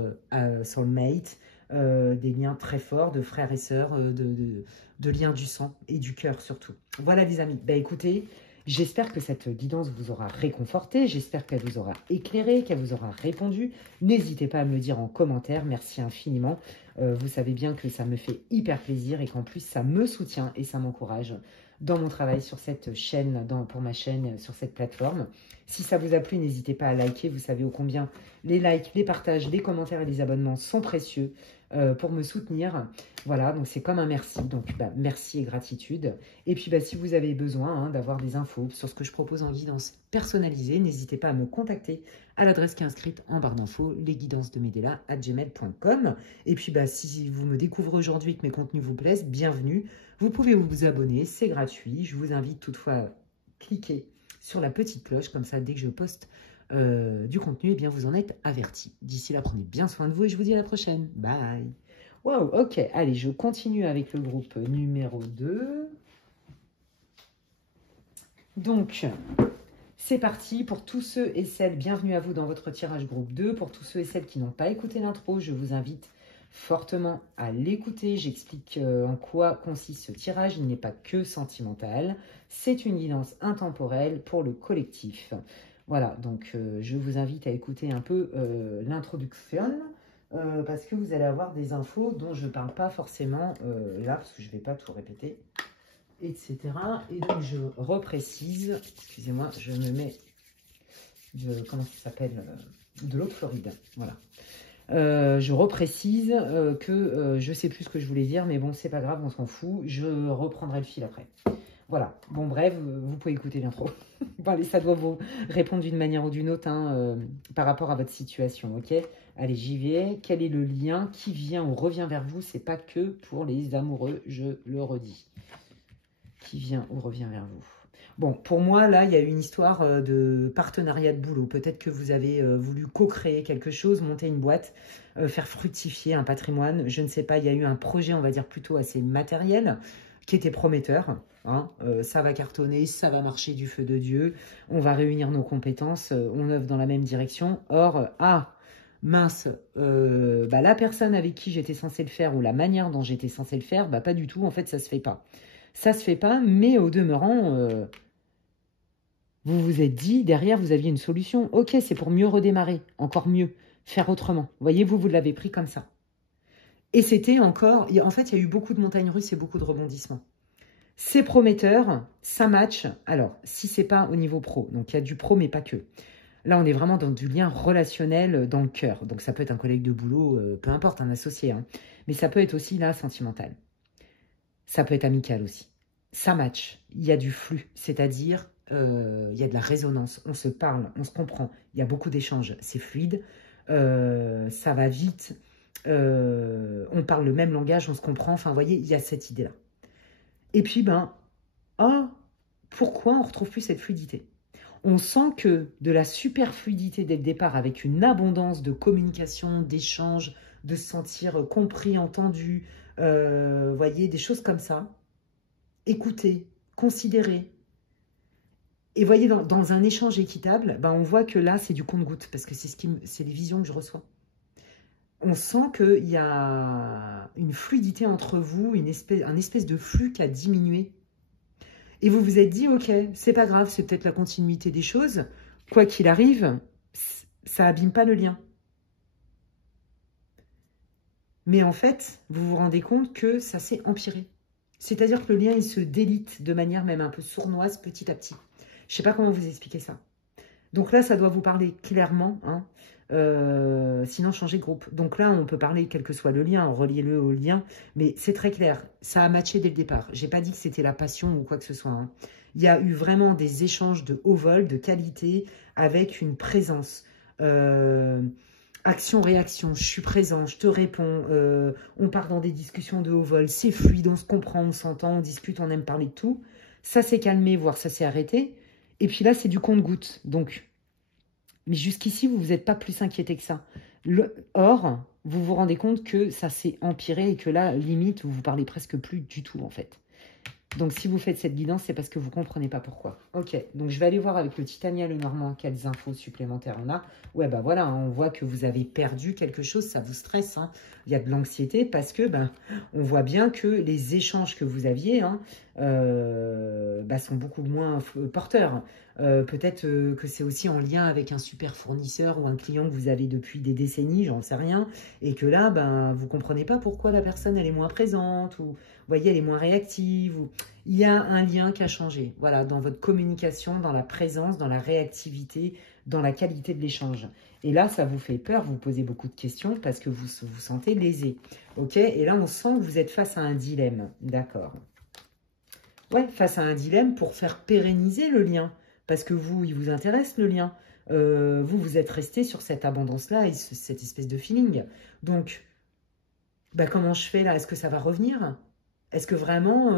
soulmate, des liens très forts de frères et sœurs, de liens du sang et du cœur surtout. Voilà les amis, bah écoutez, j'espère que cette guidance vous aura réconforté, j'espère qu'elle vous aura éclairé, qu'elle vous aura répondu. N'hésitez pas à me le dire en commentaire, merci infiniment. Vous savez bien que ça me fait hyper plaisir et qu'en plus ça me soutient et ça m'encourage. dans mon travail sur cette chaîne, pour ma chaîne, sur cette plateforme. Si ça vous a plu, n'hésitez pas à liker. Vous savez ô combien les likes, les partages, les commentaires et les abonnements sont précieux pour me soutenir. Voilà, donc c'est comme un merci. Donc, merci et gratitude. Et puis, si vous avez besoin d'avoir des infos sur ce que je propose en guidance personnalisée, n'hésitez pas à me contacter à l'adresse qui est inscrite en barre d'infos, lesguidancesdemedela@gmail.com. Et puis, si vous me découvrez aujourd'hui et que mes contenus vous plaisent, bienvenue. Vous pouvez vous abonner, c'est gratuit. Je vous invite toutefois à cliquer sur la petite cloche, comme ça, dès que je poste du contenu, eh bien, vous en êtes avertis. D'ici là, prenez bien soin de vous et je vous dis à la prochaine. Bye. Wow, ok. Allez, je continue avec le groupe numéro 2. Donc, c'est parti pour tous ceux et celles, bienvenue à vous dans votre tirage groupe 2. Pour tous ceux et celles qui n'ont pas écouté l'intro, je vous invite fortement à l'écouter. J'explique en quoi consiste ce tirage. Il n'est pas que sentimental. C'est une guidance intemporelle pour le collectif. Voilà, donc je vous invite à écouter un peu l'introduction parce que vous allez avoir des infos dont je ne parle pas forcément là, parce que je ne vais pas tout répéter, etc. Et donc je reprécise, excusez-moi, je me mets de, comment ça s'appelle, de l'eau de Floride, voilà. Je reprécise que je ne sais plus ce que je voulais dire, mais bon, c'est pas grave, on s'en fout. Je reprendrai le fil après. Voilà. Bon, bref, vous pouvez écouter l'intro. Allez, ça doit vous répondre d'une manière ou d'une autre par rapport à votre situation, ok? Allez, j'y vais. Quel est le lien qui vient ou revient vers vous? C'est pas que pour les amoureux, je le redis. Qui vient ou revient vers vous? Bon, pour moi, là, il y a une histoire de partenariat de boulot. Peut-être que vous avez voulu co-créer quelque chose, monter une boîte, faire fructifier un patrimoine. Je ne sais pas, il y a eu un projet, on va dire, plutôt assez matériel, qui était prometteur. Ça va cartonner, ça va marcher du feu de Dieu. On va réunir nos compétences, on œuvre dans la même direction. Or, mince, la personne avec qui j'étais censée le faire ou la manière dont j'étais censée le faire, pas du tout, en fait, ça se fait pas. Ça se fait pas, mais au demeurant, vous vous êtes dit, derrière, vous aviez une solution. Ok, c'est pour mieux redémarrer, encore mieux, faire autrement. Voyez, vous l'avez pris comme ça. Et c'était encore, en fait, il y a eu beaucoup de montagnes russes et beaucoup de rebondissements. C'est prometteur, ça match. Alors, si c'est pas au niveau pro, donc il y a du pro, mais pas que. Là, on est vraiment dans du lien relationnel dans le cœur. Donc, ça peut être un collègue de boulot, peu importe, un associé. Mais ça peut être aussi, là, sentimental. Ça peut être amical aussi. Ça match. Il y a du flux, c'est-à-dire, il y a de la résonance. On se parle, on se comprend. Il y a beaucoup d'échanges. C'est fluide. Ça va vite. On parle le même langage, on se comprend. Enfin, vous voyez, il y a cette idée-là. Et puis, pourquoi on ne retrouve plus cette fluidité? On sent que de la super fluidité dès le départ, avec une abondance de communication, d'échanges, de se sentir compris, entendu, voyez, des choses comme ça. Écouter, considérer. Et voyez, dans un échange équitable, on voit que là, c'est du compte-gouttes, parce que c'est les visions que je reçois. On sent qu'il y a une fluidité entre vous, un espèce de flux qui a diminué. Et vous vous êtes dit, ok, c'est pas grave, c'est peut-être la continuité des choses. Quoi qu'il arrive, ça abîme pas le lien. Mais en fait, vous vous rendez compte que ça s'est empiré. C'est-à-dire que le lien, il se délite de manière même un peu sournoise petit à petit. Je ne sais pas comment vous expliquer ça. Donc là, ça doit vous parler clairement, sinon changez de groupe. Donc là, on peut parler, quel que soit le lien, reliez-le au lien, mais c'est très clair, ça a matché dès le départ. Je n'ai pas dit que c'était la passion ou quoi que ce soit. Il y a eu vraiment des échanges de haut vol, de qualité, avec une présence. Action-réaction, je suis présent, je te réponds, on part dans des discussions de haut vol, c'est fluide, on se comprend, on s'entend, on discute, on aime parler de tout. Ça s'est calmé, voire ça s'est arrêté. Et puis là, c'est du compte-gouttes. Donc, mais jusqu'ici, vous n'êtes pas plus inquiété que ça. Or, vous vous rendez compte que ça s'est empiré et que là, limite, vous ne vous parlez presque plus du tout, en fait. Donc, si vous faites cette guidance, c'est parce que vous ne comprenez pas pourquoi. Ok, donc je vais aller voir avec le Titania Lenormand quelles infos supplémentaires on a. Ouais, voilà, on voit que vous avez perdu quelque chose, ça vous stresse. Il y a de l'anxiété parce que, on voit bien que les échanges que vous aviez, sont beaucoup moins porteurs. Peut-être que c'est aussi en lien avec un super fournisseur ou un client que vous avez depuis des décennies, j'en sais rien, et que là, vous comprenez pas pourquoi la personne elle est moins présente, ou vous voyez, elle est moins réactive, ou il y a un lien qui a changé, voilà, dans votre communication, dans la présence, dans la réactivité, dans la qualité de l'échange. Et là, ça vous fait peur, vous posez beaucoup de questions parce que vous vous sentez lésé. Ok? Et là, on sent que vous êtes face à un dilemme. D'accord. Ouais, face à un dilemme pour faire pérenniser le lien. Parce que vous, il vous intéresse le lien. Vous êtes resté sur cette abondance-là et cette espèce de feeling. Donc, comment je fais là? Est-ce que ça va revenir? Est-ce que vraiment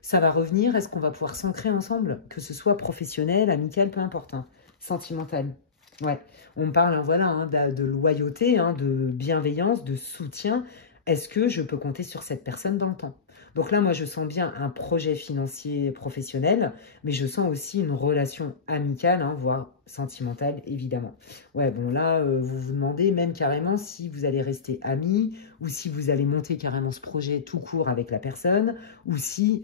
ça va revenir? Est-ce qu'on va pouvoir s'ancrer ensemble? Que ce soit professionnel, amical, peu importe. Hein. Sentimental. Ouais, on parle voilà, hein, de loyauté, hein, de bienveillance, de soutien. Est-ce que je peux compter sur cette personne dans le temps? Donc là, moi, je sens bien un projet financier professionnel, mais je sens aussi une relation amicale, hein, voire sentimentale, évidemment. Ouais, bon, là, vous vous demandez même carrément si vous allez rester amis, ou si vous allez monter carrément ce projet tout court avec la personne, ou si...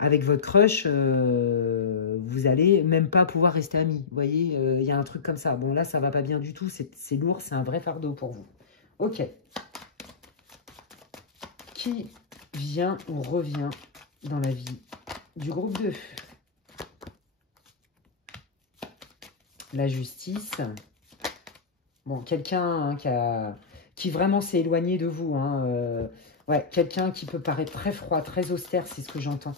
avec votre crush, vous allez même pas pouvoir rester amis. Vous voyez, il y a un truc comme ça. Bon, là, ça va pas bien du tout. C'est lourd, c'est un vrai fardeau pour vous. Ok. Qui vient ou revient dans la vie du groupe 2? La justice. Bon, quelqu'un hein, qui vraiment s'est éloigné de vous. Hein, ouais, quelqu'un qui peut paraître très froid, très austère, c'est ce que j'entends.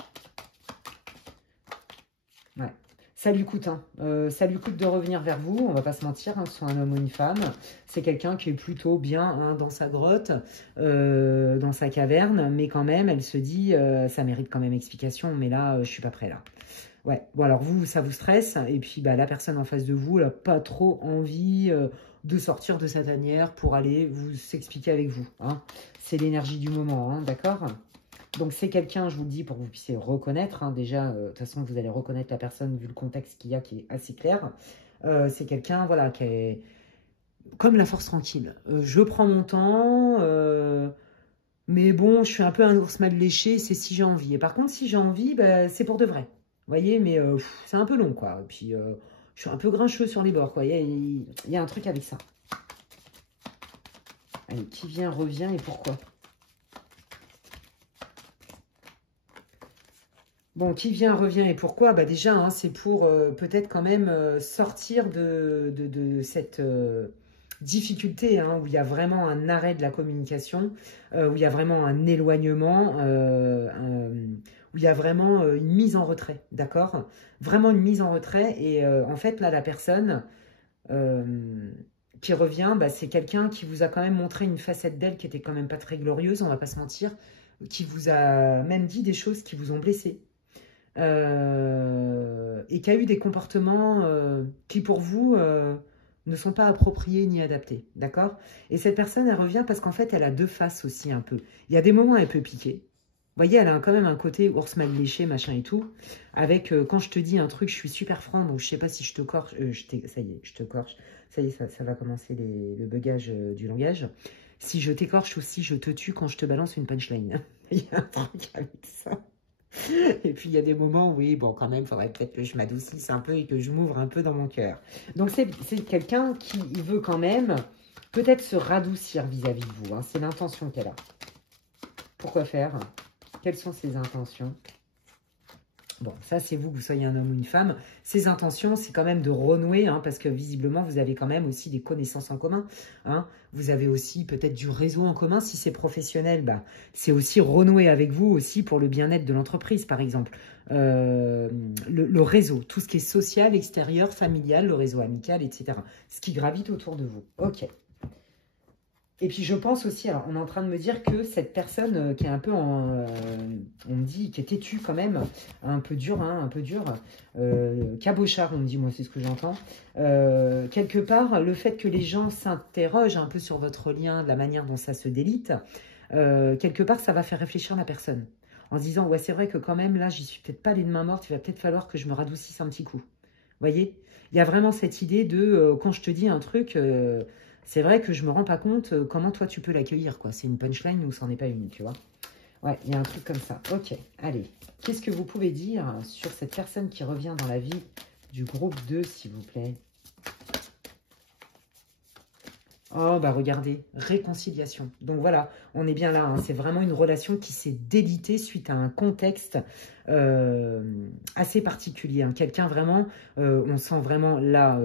Ouais. Ça lui coûte, hein. Ça lui coûte de revenir vers vous, on va pas se mentir, hein, soit un homme ou une femme. C'est quelqu'un qui est plutôt bien hein, dans sa grotte, dans sa caverne, mais quand même, elle se dit, ça mérite quand même explication, mais là, je suis pas prêt là. Ouais, bon alors vous, ça vous stresse, et puis la personne en face de vous, elle n'a pas trop envie de sortir de sa tanière pour aller vous s'expliquer avec vous. Hein. C'est l'énergie du moment, hein, d'accord ? Donc, c'est quelqu'un, je vous le dis, pour que vous puissiez reconnaître. Hein, déjà, de toute façon, vous allez reconnaître la personne vu le contexte qu'il y a qui est assez clair. C'est quelqu'un, voilà, qui est comme la force tranquille. Je prends mon temps, mais bon, je suis un peu un ours mal léché, c'est si j'ai envie. Et par contre, si j'ai envie, c'est pour de vrai. Vous voyez, mais c'est un peu long, quoi. Et puis, je suis un peu grincheux sur les bords, quoi. Il y a un truc avec ça. Allez, qui vient, revient et pourquoi ? Bon, qui vient, revient et pourquoi? Déjà, hein, c'est pour peut-être quand même sortir de cette difficulté hein, où il y a vraiment un arrêt de la communication, où il y a vraiment un éloignement, où il y a vraiment une mise en retrait, d'accord? Vraiment une mise en retrait et en fait, là, la personne euh, qui revient, c'est quelqu'un qui vous a quand même montré une facette d'elle qui était quand même pas très glorieuse, on va pas se mentir, qui vous a même dit des choses qui vous ont blessé. Et qui a eu des comportements qui pour vous ne sont pas appropriés ni adaptés, d'accord? Et cette personne, elle revient parce qu'en fait, elle a deux faces aussi un peu. Il y a des moments où elle peut piquer. Vous voyez, elle a quand même un côté ours mal léché, machin et tout. Avec, quand je te dis un truc, je suis super franc, donc je sais pas si je te corche. Ça y est, je te corche. Ça y est, ça va commencer le bugage du langage. Si je t'écorche ou si je te tue quand je te balance une punchline. Il y a un truc avec ça. Et puis, il y a des moments où, oui, bon, quand même, il faudrait peut-être que je m'adoucisse un peu et que je m'ouvre un peu dans mon cœur. Donc, c'est quelqu'un qui veut quand même peut-être se radoucir vis-à-vis de vous. Hein. C'est l'intention qu'elle a. Pourquoi faire? Quelles sont ses intentions? Bon, ça, c'est vous, que vous soyez un homme ou une femme. Ses intentions, c'est quand même de renouer, hein, parce que visiblement, vous avez quand même aussi des connaissances en commun. Hein. Vous avez aussi peut-être du réseau en commun. Si c'est professionnel, c'est aussi renouer avec vous aussi pour le bien-être de l'entreprise, par exemple. Le réseau, tout ce qui est social, extérieur, familial, le réseau amical, etc. Ce qui gravite autour de vous. Ok. Et puis je pense aussi, alors on est en train de me dire que cette personne qui est un peu on me dit, qui est têtue quand même, un peu dur, hein, un peu dur, cabochard on me dit, moi c'est ce que j'entends, quelque part, le fait que les gens s'interrogent un peu sur votre lien, de la manière dont ça se délite, quelque part ça va faire réfléchir la personne, en se disant, ouais c'est vrai que quand même là, j'y suis peut-être pas allée de main morte, il va peut-être falloir que je me radoucisse un petit coup. Vous voyez? Il y a vraiment cette idée de, quand je te dis un truc... c'est vrai que je me rends pas compte comment toi tu peux l'accueillir, quoi. C'est une punchline ou c'en est pas une, tu vois. Ouais, il y a un truc comme ça. Ok, allez. Qu'est-ce que vous pouvez dire sur cette personne qui revient dans la vie du groupe 2, s'il vous plaît? Oh, bah regardez, réconciliation. Donc voilà, on est bien là. Hein. C'est vraiment une relation qui s'est délitée suite à un contexte assez particulier. Hein. Quelqu'un vraiment, on sent vraiment là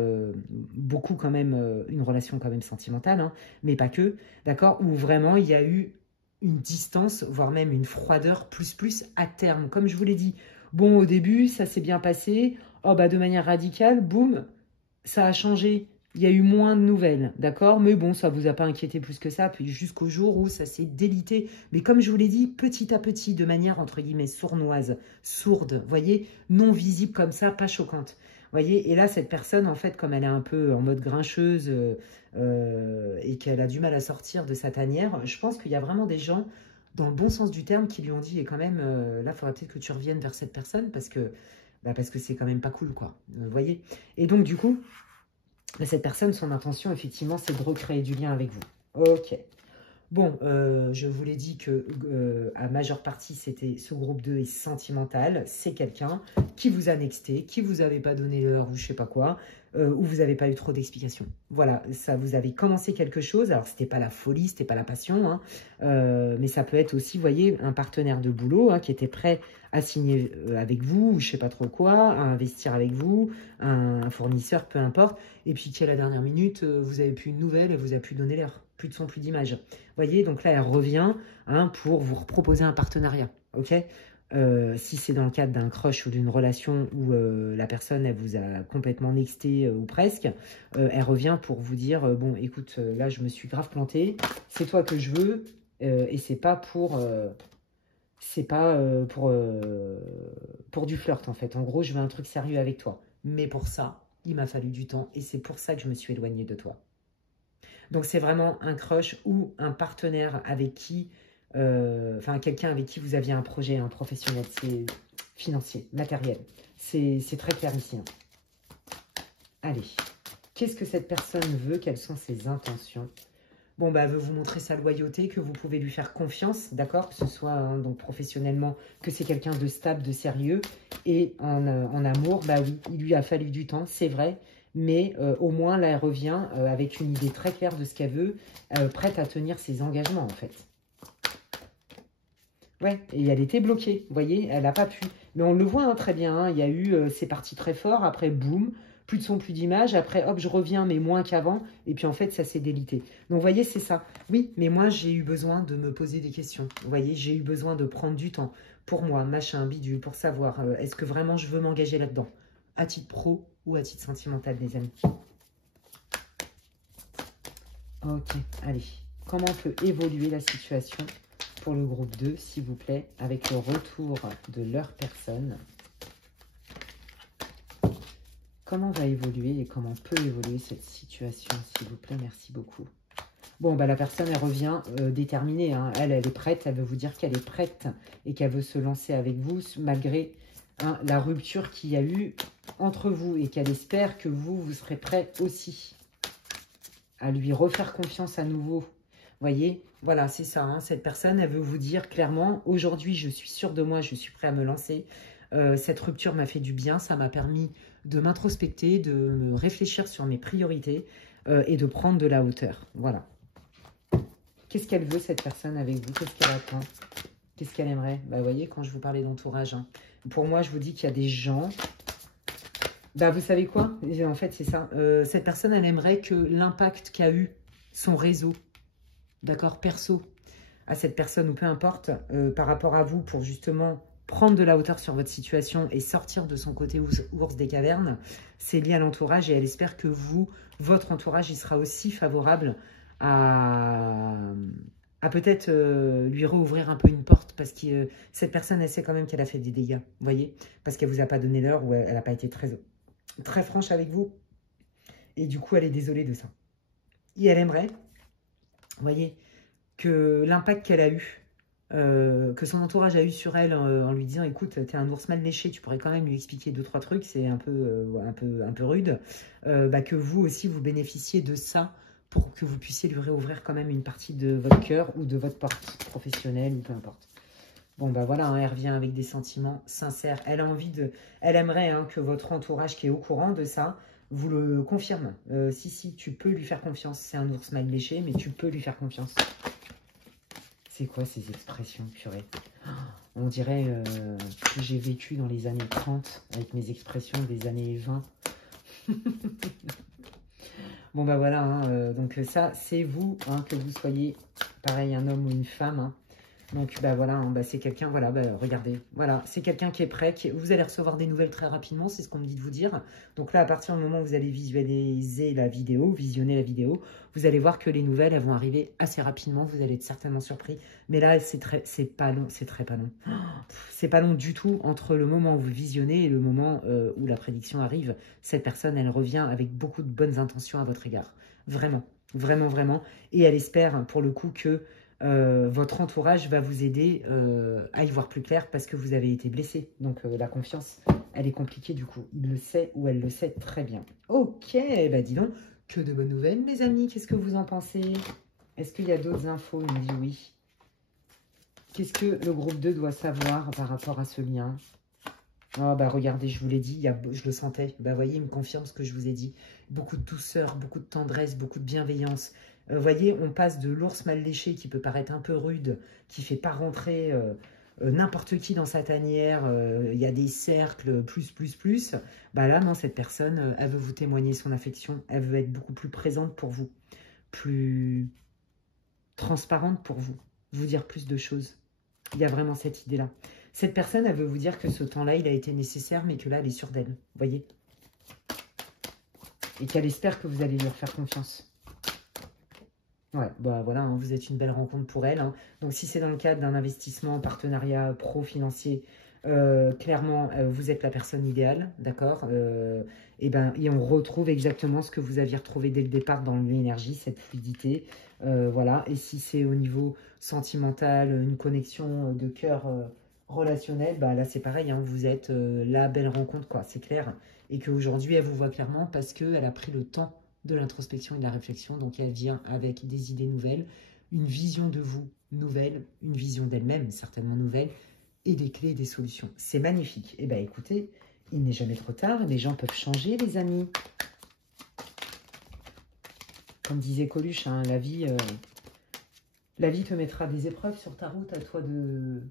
beaucoup quand même, une relation quand même sentimentale, hein, mais pas que, d'accord? Où vraiment il y a eu une distance, voire même une froideur plus à terme. Comme je vous l'ai dit, bon, au début, ça s'est bien passé. Oh, bah de manière radicale, boum, ça a changé. Il y a eu moins de nouvelles, d'accord? Mais bon, ça ne vous a pas inquiété plus que ça, puis jusqu'au jour où ça s'est délité. Mais comme je vous l'ai dit, petit à petit, de manière, entre guillemets, sournoise, sourde, voyez, non visible comme ça, pas choquante. Voyez, et là, cette personne, en fait, comme elle est un peu en mode grincheuse et qu'elle a du mal à sortir de sa tanière, je pense qu'il y a vraiment des gens, dans le bon sens du terme, qui lui ont dit, et quand même, là, il faudrait peut-être que tu reviennes vers cette personne, parce que c'est quand même pas cool, quoi. Vous voyez? Et donc, du coup, cette personne, son intention, effectivement, c'est de recréer du lien avec vous. Ok. Bon, je vous l'ai dit que à majeure partie, c'était ce groupe 2 est sentimental. C'est quelqu'un qui vous a nexté, qui vous avait pas donné l'heure ou je sais pas quoi, où vous n'avez pas eu trop d'explications. Voilà, ça vous avez commencé quelque chose. Alors, c'était pas la folie, c'était pas la passion, hein, mais ça peut être aussi, vous voyez, un partenaire de boulot hein, qui était prêt à signer avec vous, ou je sais pas trop quoi, à investir avec vous, un fournisseur, peu importe, et puis qui à la dernière minute, vous avez plus une nouvelle et vous a plus donné l'heure, plus de son, plus d'image. Voyez, donc là, elle revient hein, pour vous proposer un partenariat, ok? Si c'est dans le cadre d'un crush ou d'une relation où la personne, elle vous a complètement nexté ou presque, elle revient pour vous dire, bon, écoute, là, je me suis grave plantée, c'est toi que je veux, et c'est pas pour... pour du flirt, en fait. En gros, je veux un truc sérieux avec toi. Mais pour ça, il m'a fallu du temps, et c'est pour ça que je me suis éloignée de toi. Donc, c'est vraiment un crush ou un partenaire avec qui, enfin, quelqu'un avec qui vous aviez un projet, un professionnel, c'est financier, matériel. C'est très clair ici. Hein. Allez, qu'est-ce que cette personne veut? Quelles sont ses intentions? Bon, bah, elle veut vous montrer sa loyauté, que vous pouvez lui faire confiance, d'accord? Que ce soit hein, donc professionnellement, que c'est quelqu'un de stable, de sérieux. Et en amour, bah oui, il lui a fallu du temps, c'est vrai. Mais au moins, là, elle revient avec une idée très claire de ce qu'elle veut, prête à tenir ses engagements, en fait. Ouais, et elle était bloquée, vous voyez, elle n'a pas pu. Mais on le voit hein, très bien, hein, il y a eu, c'est parti très fort, après boum, plus de son, plus d'image, après hop, je reviens, mais moins qu'avant, et puis en fait, ça s'est délité. Donc, vous voyez, c'est ça. Oui, mais moi, j'ai eu besoin de me poser des questions. Vous voyez, j'ai eu besoin de prendre du temps pour moi, machin, bidule, pour savoir, est-ce que vraiment je veux m'engager là-dedans, à titre pro ou à titre sentimental, les amis. Ok, allez, comment peut évoluer la situation pour le groupe 2, s'il vous plaît, avec le retour de leur personne. Comment va évoluer et comment peut évoluer cette situation, s'il vous plaît? Merci beaucoup. Bon, bah, la personne, elle revient déterminée. Hein. Elle est prête. Elle veut vous dire qu'elle est prête et qu'elle veut se lancer avec vous malgré hein, la rupture qu'il y a eu entre vous et qu'elle espère que vous serez prêt aussi à lui refaire confiance à nouveau. Voyez, voilà, c'est ça. Hein. Cette personne, elle veut vous dire clairement, aujourd'hui, je suis sûre de moi, je suis prêt à me lancer. Cette rupture m'a fait du bien, ça m'a permis de m'introspecter, de me réfléchir sur mes priorités et de prendre de la hauteur. Voilà. Qu'est-ce qu'elle veut, cette personne, avec vous? Qu'est-ce qu'elle attend? Qu'est-ce qu'elle aimerait? Bah, vous voyez, quand je vous parlais d'entourage, hein, pour moi, je vous dis qu'il y a des gens... Bah, vous savez quoi? En fait, c'est ça. Cette personne, elle aimerait que l'impact qu'a eu son réseau, d'accord, perso, à cette personne ou peu importe, par rapport à vous, pour justement prendre de la hauteur sur votre situation et sortir de son côté ours des cavernes, c'est lié à l'entourage et elle espère que vous, votre entourage, il sera aussi favorable à peut-être lui rouvrir un peu une porte parce que cette personne, elle sait quand même qu'elle a fait des dégâts, vous voyez, parce qu'elle vous a pas donné l'heure ou elle n'a pas été très franche avec vous et du coup, elle est désolée de ça. Et elle aimerait, vous voyez, que l'impact qu'elle a eu, que son entourage a eu sur elle en lui disant, écoute, t'es un ours mal léché, tu pourrais quand même lui expliquer 2-3 trucs, c'est un peu rude, bah, que vous aussi, vous bénéficiez de ça pour que vous puissiez lui réouvrir quand même une partie de votre cœur ou de votre porte professionnelle ou peu importe. Bon, bah voilà, hein, elle revient avec des sentiments sincères. Elle a envie de... Elle aimerait hein, que votre entourage qui est au courant de ça vous le confirme. Si, tu peux lui faire confiance. C'est un ours mal léché, mais tu peux lui faire confiance. C'est quoi ces expressions, purée? On dirait que j'ai vécu dans les années 30 avec mes expressions des années 20. Bon, bah voilà, hein, donc ça, c'est vous, hein, que vous soyez, pareil, un homme ou une femme, hein. Donc, bah voilà, hein, bah, c'est quelqu'un, voilà, bah, regardez, voilà, c'est quelqu'un qui est prêt, vous allez recevoir des nouvelles très rapidement, c'est ce qu'on me dit de vous dire. Donc là, à partir du moment où vous allez visualiser la vidéo, visionner la vidéo, vous allez voir que les nouvelles, elles vont arriver assez rapidement, vous allez être certainement surpris. Mais là, c'est pas long, c'est très pas long. C'est pas long du tout entre le moment où vous visionnez et le moment où la prédiction arrive. Cette personne, elle revient avec beaucoup de bonnes intentions à votre égard. Vraiment, vraiment, vraiment. Et elle espère, pour le coup, que votre entourage va vous aider à y voir plus clair parce que vous avez été blessé. Donc la confiance, elle est compliquée du coup. Il le sait ou elle le sait très bien. Ok, bah dis donc, que de bonnes nouvelles mes amis. Qu'est-ce que vous en pensez? Est-ce qu'il y a d'autres infos? Il me dit oui. Qu'est-ce que le groupe 2 doit savoir par rapport à ce lien? Oh bah regardez, je vous l'ai dit, je le sentais. Bah voyez, il me confirme ce que je vous ai dit. Beaucoup de douceur, beaucoup de tendresse, beaucoup de bienveillance. Voyez, on passe de l'ours mal léché qui peut paraître un peu rude, qui fait pas rentrer n'importe qui dans sa tanière. Il y a des cercles, plus. Bah là, non, cette personne, elle veut vous témoigner son affection. Elle veut être beaucoup plus présente pour vous. Plus transparente pour vous. Vous dire plus de choses. Il y a vraiment cette idée-là. Cette personne, elle veut vous dire que ce temps-là, il a été nécessaire, mais que là, elle est sûre d'elle. Vous voyez? Et qu'elle espère que vous allez lui refaire confiance. Ouais, bah voilà, hein, vous êtes une belle rencontre pour elle. Hein. Donc, si c'est dans le cadre d'un investissement, partenariat pro-financier, clairement, vous êtes la personne idéale, d'accord? Et on retrouve exactement ce que vous aviez retrouvé dès le départ dans l'énergie, cette fluidité. Voilà, et si c'est au niveau sentimental, une connexion de cœur relationnel, bah là c'est pareil, hein, vous êtes la belle rencontre, quoi, c'est clair. Et qu'aujourd'hui, elle vous voit clairement parce qu'elle a pris le temps de l'introspection et de la réflexion. Donc, elle vient avec des idées nouvelles, une vision de vous nouvelle, une vision d'elle-même certainement nouvelle, et des clés et des solutions. C'est magnifique. Eh bien, écoutez, il n'est jamais trop tard. Les gens peuvent changer, les amis. Comme disait Coluche, hein, la vie te mettra des épreuves sur ta route. À toi de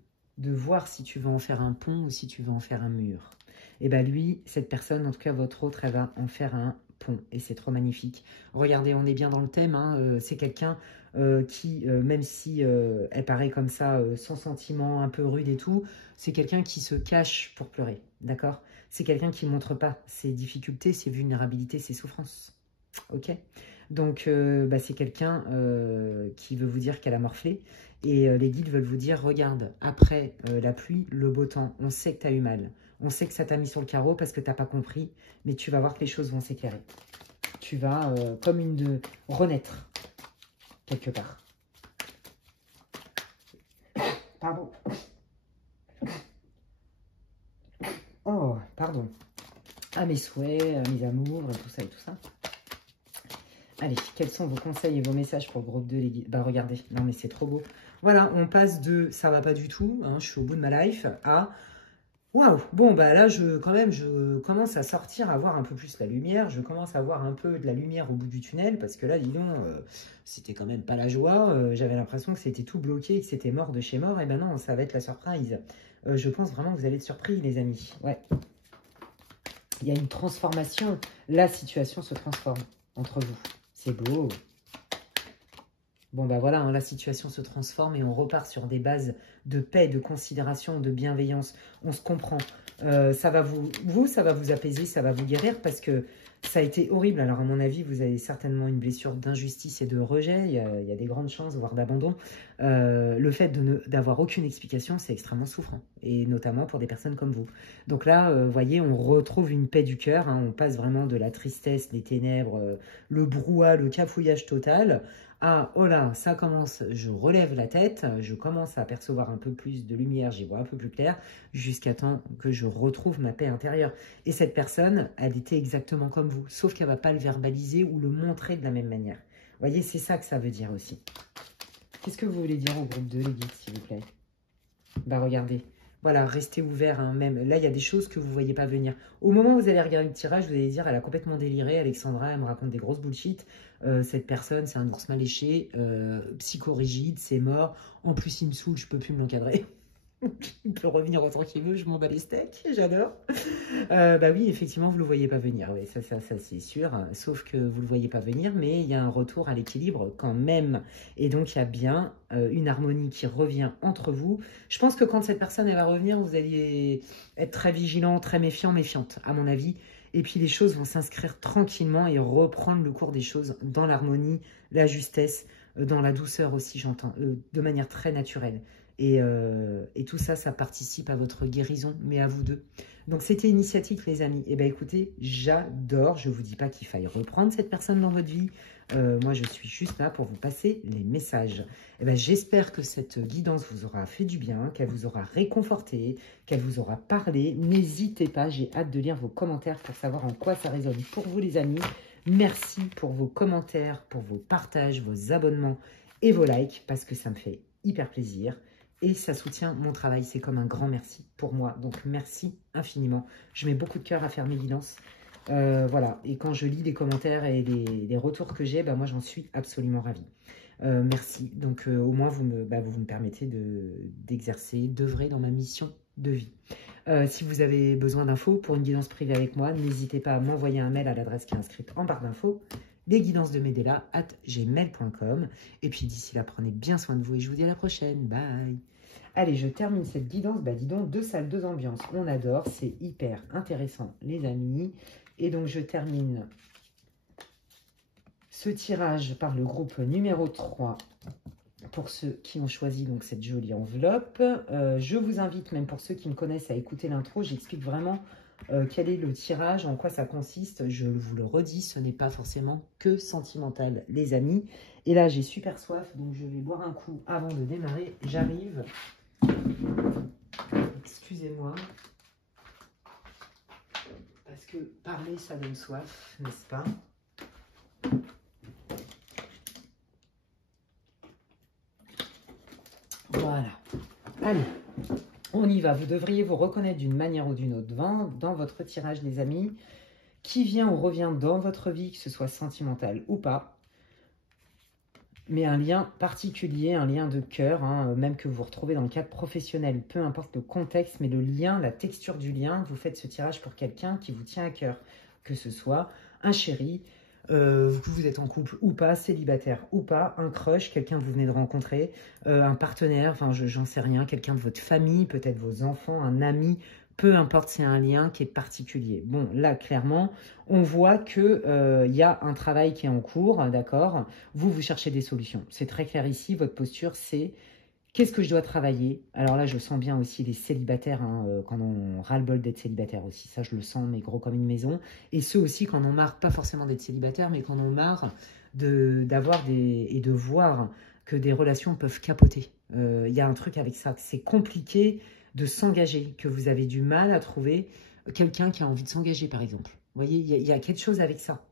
voir si tu veux en faire un pont ou si tu veux en faire un mur. Et bien lui, cette personne, en tout cas votre autre, elle va en faire un pont. Et c'est trop magnifique. Regardez, on est bien dans le thème. Hein, c'est quelqu'un qui, même si elle paraît comme ça, sans sentiment, un peu rude et tout, c'est quelqu'un qui se cache pour pleurer. D'accord? C'est quelqu'un qui ne montre pas ses difficultés, ses vulnérabilités, ses souffrances. Ok? Donc, c'est quelqu'un qui veut vous dire qu'elle a morflé. Et les guides veulent vous dire, regarde, après la pluie, le beau temps, on sait que tu as eu mal. On sait que ça t'a mis sur le carreau parce que tu n'as pas compris. Mais tu vas voir que les choses vont s'éclairer. Tu vas, comme renaître, quelque part. Pardon. Oh, pardon. À mes souhaits, à mes amours, et tout ça et tout ça. Allez, quels sont vos conseils et vos messages pour le groupe 2, les guides? Bah regardez, non mais c'est trop beau. Voilà, on passe de ça va pas du tout, hein, je suis au bout de ma life, à waouh, bon bah là je commence à sortir, à voir un peu plus la lumière, je commence à voir un peu de la lumière au bout du tunnel, parce que là, dis donc, c'était quand même pas la joie, j'avais l'impression que c'était tout bloqué, que c'était mort de chez mort, et ben non, ça va être la surprise. Je pense vraiment que vous allez être surpris, les amis, ouais. Il y a une transformation, la situation se transforme entre vous. C'est beau. Bon, bah voilà, hein, la situation se transforme et on repart sur des bases de paix, de considération, de bienveillance. On se comprend. Ça va ça va vous apaiser, ça va vous guérir parce que ça a été horrible. Alors, à mon avis, vous avez certainement une blessure d'injustice et de rejet. Il y a des grandes chances, voire d'abandon. Le fait d'avoir aucune explication, c'est extrêmement souffrant. Et notamment pour des personnes comme vous. Donc là, vous voyez, on retrouve une paix du cœur. Hein, on passe vraiment de la tristesse, des ténèbres, le brouhaha, le cafouillage total. Ah, oh là, ça commence, je relève la tête, je commence à apercevoir un peu plus de lumière, j'y vois un peu plus clair, jusqu'à temps que je retrouve ma paix intérieure. Et cette personne, elle était exactement comme vous, sauf qu'elle ne va pas le verbaliser ou le montrer de la même manière. Vous voyez, c'est ça que ça veut dire aussi. Qu'est-ce que vous voulez dire au groupe 2, les guides, s'il vous plaît? Bah regardez, voilà, restez ouvert, hein, même. Là, il y a des choses que vous ne voyez pas venir. Au moment où vous allez regarder le tirage, vous allez dire, elle a complètement déliré, Alexandra, elle me raconte des grosses bullshit. Cette personne, c'est un ours mal léché, psychorigide, c'est mort. En plus, il me saoule, je peux plus me l'encadrer. Il peut revenir autant qu'il veut, je m'en bats les steaks, j'adore. Bah oui, effectivement, vous ne le voyez pas venir, oui, ça c'est sûr. Sauf que vous ne le voyez pas venir, mais il y a un retour à l'équilibre quand même. Et donc, il y a bien une harmonie qui revient entre vous. Je pense que quand cette personne elle va revenir, vous allez être très vigilant, très méfiant, méfiante, à mon avis. Et puis, les choses vont s'inscrire tranquillement et reprendre le cours des choses dans l'harmonie, la justesse, dans la douceur aussi, j'entends, de manière très naturelle. Et tout ça, ça participe à votre guérison, mais à vous deux. Donc, c'était initiatique, les amis. Eh bien, écoutez, j'adore. Je ne vous dis pas qu'il faille reprendre cette personne dans votre vie. Moi, je suis juste là pour vous passer les messages. Eh bien, j'espère que cette guidance vous aura fait du bien, qu'elle vous aura réconforté, qu'elle vous aura parlé. N'hésitez pas, j'ai hâte de lire vos commentaires pour savoir en quoi ça résonne pour vous, les amis. Merci pour vos commentaires, pour vos partages, vos abonnements et vos likes, parce que ça me fait hyper plaisir. Et ça soutient mon travail, c'est comme un grand merci pour moi. Donc, merci infiniment. Je mets beaucoup de cœur à faire mes guidances. Voilà, et quand je lis les commentaires et les retours que j'ai, bah, moi, j'en suis absolument ravie. Merci. Donc, au moins, vous me permettez d'exercer, d'œuvrer dans ma mission de vie. Si vous avez besoin d'infos pour une guidance privée avec moi, n'hésitez pas à m'envoyer un mail à l'adresse qui est inscrite en barre d'infos. lesguidancesdemedela@gmail.com. Et puis d'ici là, prenez bien soin de vous et je vous dis à la prochaine. Bye. Allez, je termine cette guidance. Bah dis donc, 2 salles, 2 ambiances. On adore, c'est hyper intéressant, les amis. Et donc, je termine ce tirage par le groupe numéro 3 pour ceux qui ont choisi donc cette jolie enveloppe. Je vous invite, même pour ceux qui me connaissent, à écouter l'intro. J'explique vraiment quel est le tirage, en quoi ça consiste. Je vous le redis, ce n'est pas forcément que sentimental, les amis. Et là, j'ai super soif, donc je vais boire un coup avant de démarrer. J'arrive. Excusez-moi. Parce que parler, ça donne soif, n'est-ce pas? Voilà. Allez. On y va, vous devriez vous reconnaître d'une manière ou d'une autre dans votre tirage, les amis, qui vient ou revient dans votre vie, que ce soit sentimental ou pas, mais un lien particulier, un lien de cœur, hein, même que vous retrouvez dans le cadre professionnel, peu importe le contexte, mais le lien, la texture du lien, vous faites ce tirage pour quelqu'un qui vous tient à cœur, que ce soit un chéri, vous êtes en couple ou pas, célibataire ou pas, un crush, quelqu'un que vous venez de rencontrer, un partenaire, enfin j'en sais rien, quelqu'un de votre famille, peut-être vos enfants, un ami, peu importe, c'est un lien qui est particulier. Bon, là, clairement, on voit qu'il y a un travail qui est en cours, d'accord? Vous cherchez des solutions. C'est très clair ici, votre posture, c'est qu'est-ce que je dois travailler? Alors là, je sens bien aussi les célibataires, hein, quand on ras-le-bol d'être célibataire aussi. Ça, je le sens, mais gros comme une maison. Et ceux aussi quand on marre, pas forcément d'être célibataire, mais quand on marre d'avoir et de voir que des relations peuvent capoter. Il y a un truc avec ça. C'est compliqué de s'engager, que vous avez du mal à trouver quelqu'un qui a envie de s'engager, par exemple. Vous voyez, il y a quelque chose avec ça.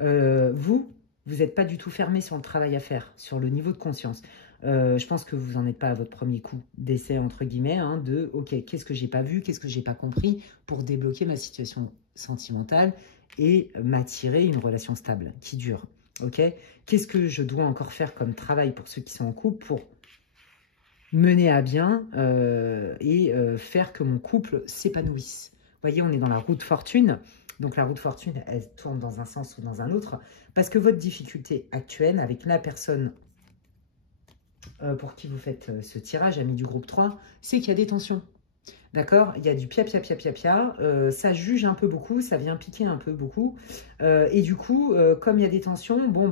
Vous n'êtes pas du tout fermé sur le travail à faire, sur le niveau de conscience. Je pense que vous n'en êtes pas à votre premier coup d'essai, entre guillemets, hein, de « Ok, qu'est-ce que j'ai pas vu, qu'est-ce que j'ai pas compris pour débloquer ma situation sentimentale et m'attirer une relation stable, qui dure. Ok, qu'est-ce que je dois encore faire comme travail pour ceux qui sont en couple pour mener à bien et faire que mon couple s'épanouisse. » Vous voyez, on est dans la roue de fortune. Donc la roue de fortune, elle tourne dans un sens ou dans un autre. Parce que votre difficulté actuelle avec la personne pour qui vous faites ce tirage, ami du groupe 3, c'est qu'il y a des tensions. D'accord? Il y a du pia, ça juge un peu beaucoup, ça vient piquer un peu beaucoup. Et du coup, comme il y a des tensions, bon,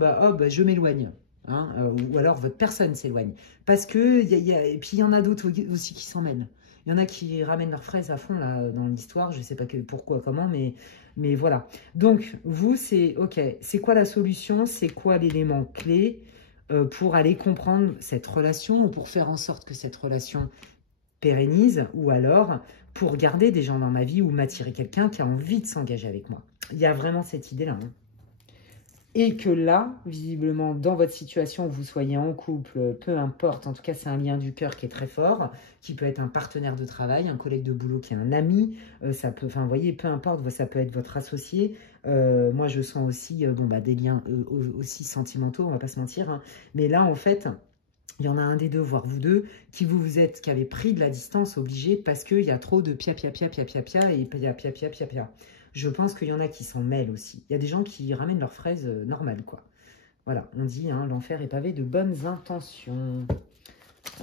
je m'éloigne. Hein, ou alors votre personne s'éloigne. Parce que, et puis il y en a d'autres aussi qui s'en mêlent. Il y en a qui ramènent leurs fraises à fond là, dans l'histoire, je ne sais pas pourquoi, comment, mais voilà. Donc, vous, c'est ok, c'est quoi la solution? C'est quoi l'élément clé pour aller comprendre cette relation ou pour faire en sorte que cette relation pérennise, ou alors pour garder des gens dans ma vie ou m'attirer quelqu'un qui a envie de s'engager avec moi. Il y a vraiment cette idée-là. Hein. Et que là, visiblement, dans votre situation, vous soyez en couple, peu importe, en tout cas, c'est un lien du cœur qui est très fort, qui peut être un partenaire de travail, un collègue de boulot qui est un ami, ça peut, enfin, vous voyez, peu importe, ça peut être votre associé. Moi, je sens aussi, bon, bah, des liens aussi sentimentaux, on va pas se mentir, hein. Mais là, en fait, il y en a un des deux, voire vous deux, qui avez pris de la distance obligé parce qu'il y a trop de pia, pia, pia, pia, pia, pia, et pia, pia, pia, pia, pia. Je pense qu'il y en a qui s'en mêlent aussi. Il y a des gens qui ramènent leurs fraises normales, quoi. Voilà, on dit, hein, l'enfer est pavé de bonnes intentions.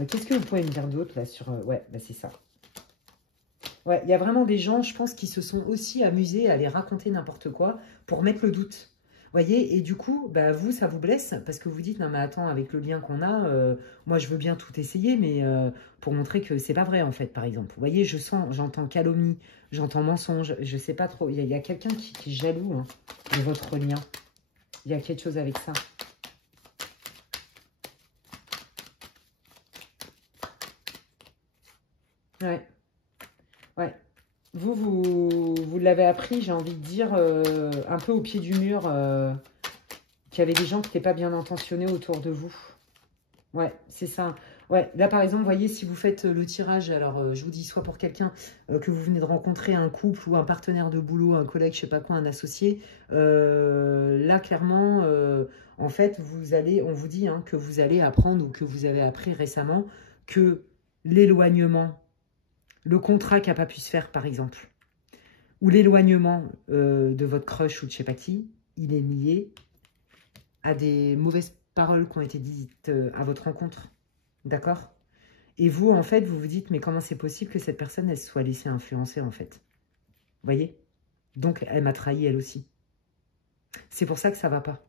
Qu'est-ce que vous pouvez me dire d'autre, là, sur... ouais, bah, c'est ça. Ouais, il y a vraiment des gens, je pense, qui se sont aussi amusés à aller raconter n'importe quoi pour mettre le doute. Voyez, et du coup, bah, vous, ça vous blesse parce que vous dites, non mais attends, avec le lien qu'on a, moi je veux bien tout essayer, mais pour montrer que c'est pas vrai en fait, par exemple. Vous voyez, je sens, j'entends calomnie, j'entends mensonge, je sais pas trop. Il y a quelqu'un qui est jaloux, hein, de votre lien. Il y a quelque chose avec ça. Ouais, ouais. Vous l'avez appris, j'ai envie de dire, un peu au pied du mur, qu'il y avait des gens qui n'étaient pas bien intentionnés autour de vous. Ouais, c'est ça. Ouais, là par exemple, vous voyez, si vous faites le tirage, alors je vous dis soit pour quelqu'un que vous venez de rencontrer, un couple ou un partenaire de boulot, un collègue, je sais pas quoi, un associé, là clairement, en fait, on vous dit, hein, que vous allez apprendre ou que vous avez appris récemment que l'éloignement, le contrat qui n'a pas pu se faire par exemple, ou l'éloignement de votre crush ou de je sais pas qui, il est lié à des mauvaises paroles qui ont été dites à votre rencontre. D'accord? Et vous, en fait, vous vous dites, mais comment c'est possible que cette personne, elle se soit laissée influencer, en fait? Vous voyez? Donc, elle m'a trahi, elle aussi. C'est pour ça que ça va pas.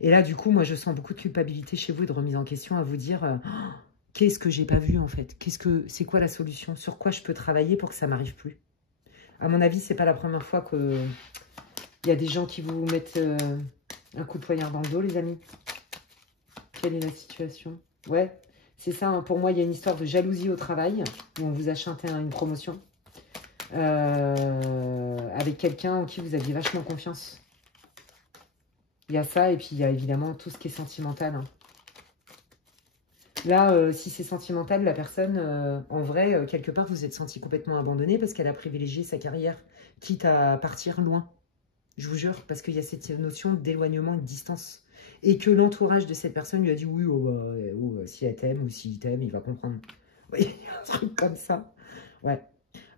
Et là, du coup, moi, je sens beaucoup de culpabilité chez vous et de remise en question à vous dire, oh, qu'est-ce que j'ai pas vu, en fait? C'est quoi la solution? Sur quoi je peux travailler pour que ça m'arrive plus? À mon avis, c'est pas la première fois que il y a des gens qui vous mettent un coup de poignard dans le dos, les amis. Quelle est la situation? Ouais, c'est ça, hein. Pour moi, il y a une histoire de jalousie au travail, où on vous a chanté une promotion, avec quelqu'un en qui vous aviez vachement confiance. Il y a ça, et puis il y a évidemment tout ce qui est sentimental, hein. Là, si c'est sentimental, la personne, en vrai, quelque part, vous êtes senti complètement abandonné parce qu'elle a privilégié sa carrière, quitte à partir loin. Je vous jure, parce qu'il y a cette notion d'éloignement et de distance. Et que l'entourage de cette personne lui a dit, oui, oh, bah, si elle t'aime ou s'il t'aime, il va comprendre. Vous voyez, un truc comme ça. Ouais.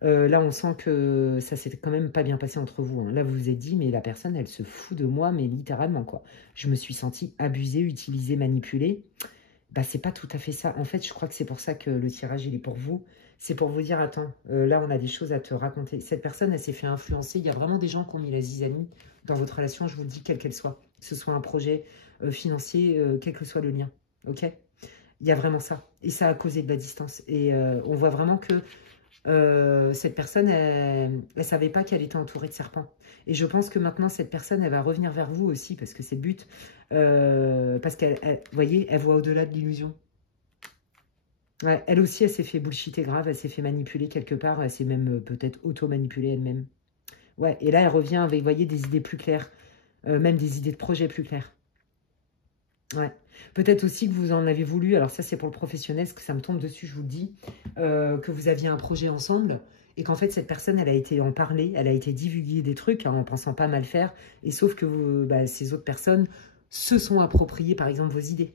Là, on sent que ça s'est quand même pas bien passé entre vous, hein. Là, vous vous êtes dit, mais la personne, elle se fout de moi, mais littéralement, quoi. Je me suis sentie abusée, utilisée, manipulée. Bah, c'est pas tout à fait ça. En fait, je crois que c'est pour ça que le tirage, il est pour vous. C'est pour vous dire, attends, là, on a des choses à te raconter. Cette personne, elle s'est fait influencer. Il y a vraiment des gens qui ont mis la zizanie dans votre relation, je vous le dis, quelle qu'elle soit. Que ce soit un projet financier, quel que soit le lien. OK? Il y a vraiment ça. Et ça a causé de la distance. Et on voit vraiment que cette personne, elle ne savait pas qu'elle était entourée de serpents. Et je pense que maintenant, cette personne, elle va revenir vers vous aussi, parce que c'est le but. Parce qu'elle, vous voyez, elle voit au-delà de l'illusion. Ouais, elle aussi, elle s'est fait bullshiter grave, elle s'est fait manipuler quelque part, elle s'est même peut-être auto-manipulée elle-même. Ouais, et là, elle revient avec, vous voyez, des idées plus claires, même des idées de projet plus claires. Ouais. Peut-être aussi que vous en avez voulu, alors ça c'est pour le professionnel, parce que ça me tombe dessus, je vous le dis, que vous aviez un projet ensemble, et qu'en fait cette personne, elle a été en parler, elle a été divulguer des trucs, hein, en pensant pas mal faire, et sauf que ces autres personnes se sont appropriées par exemple vos idées.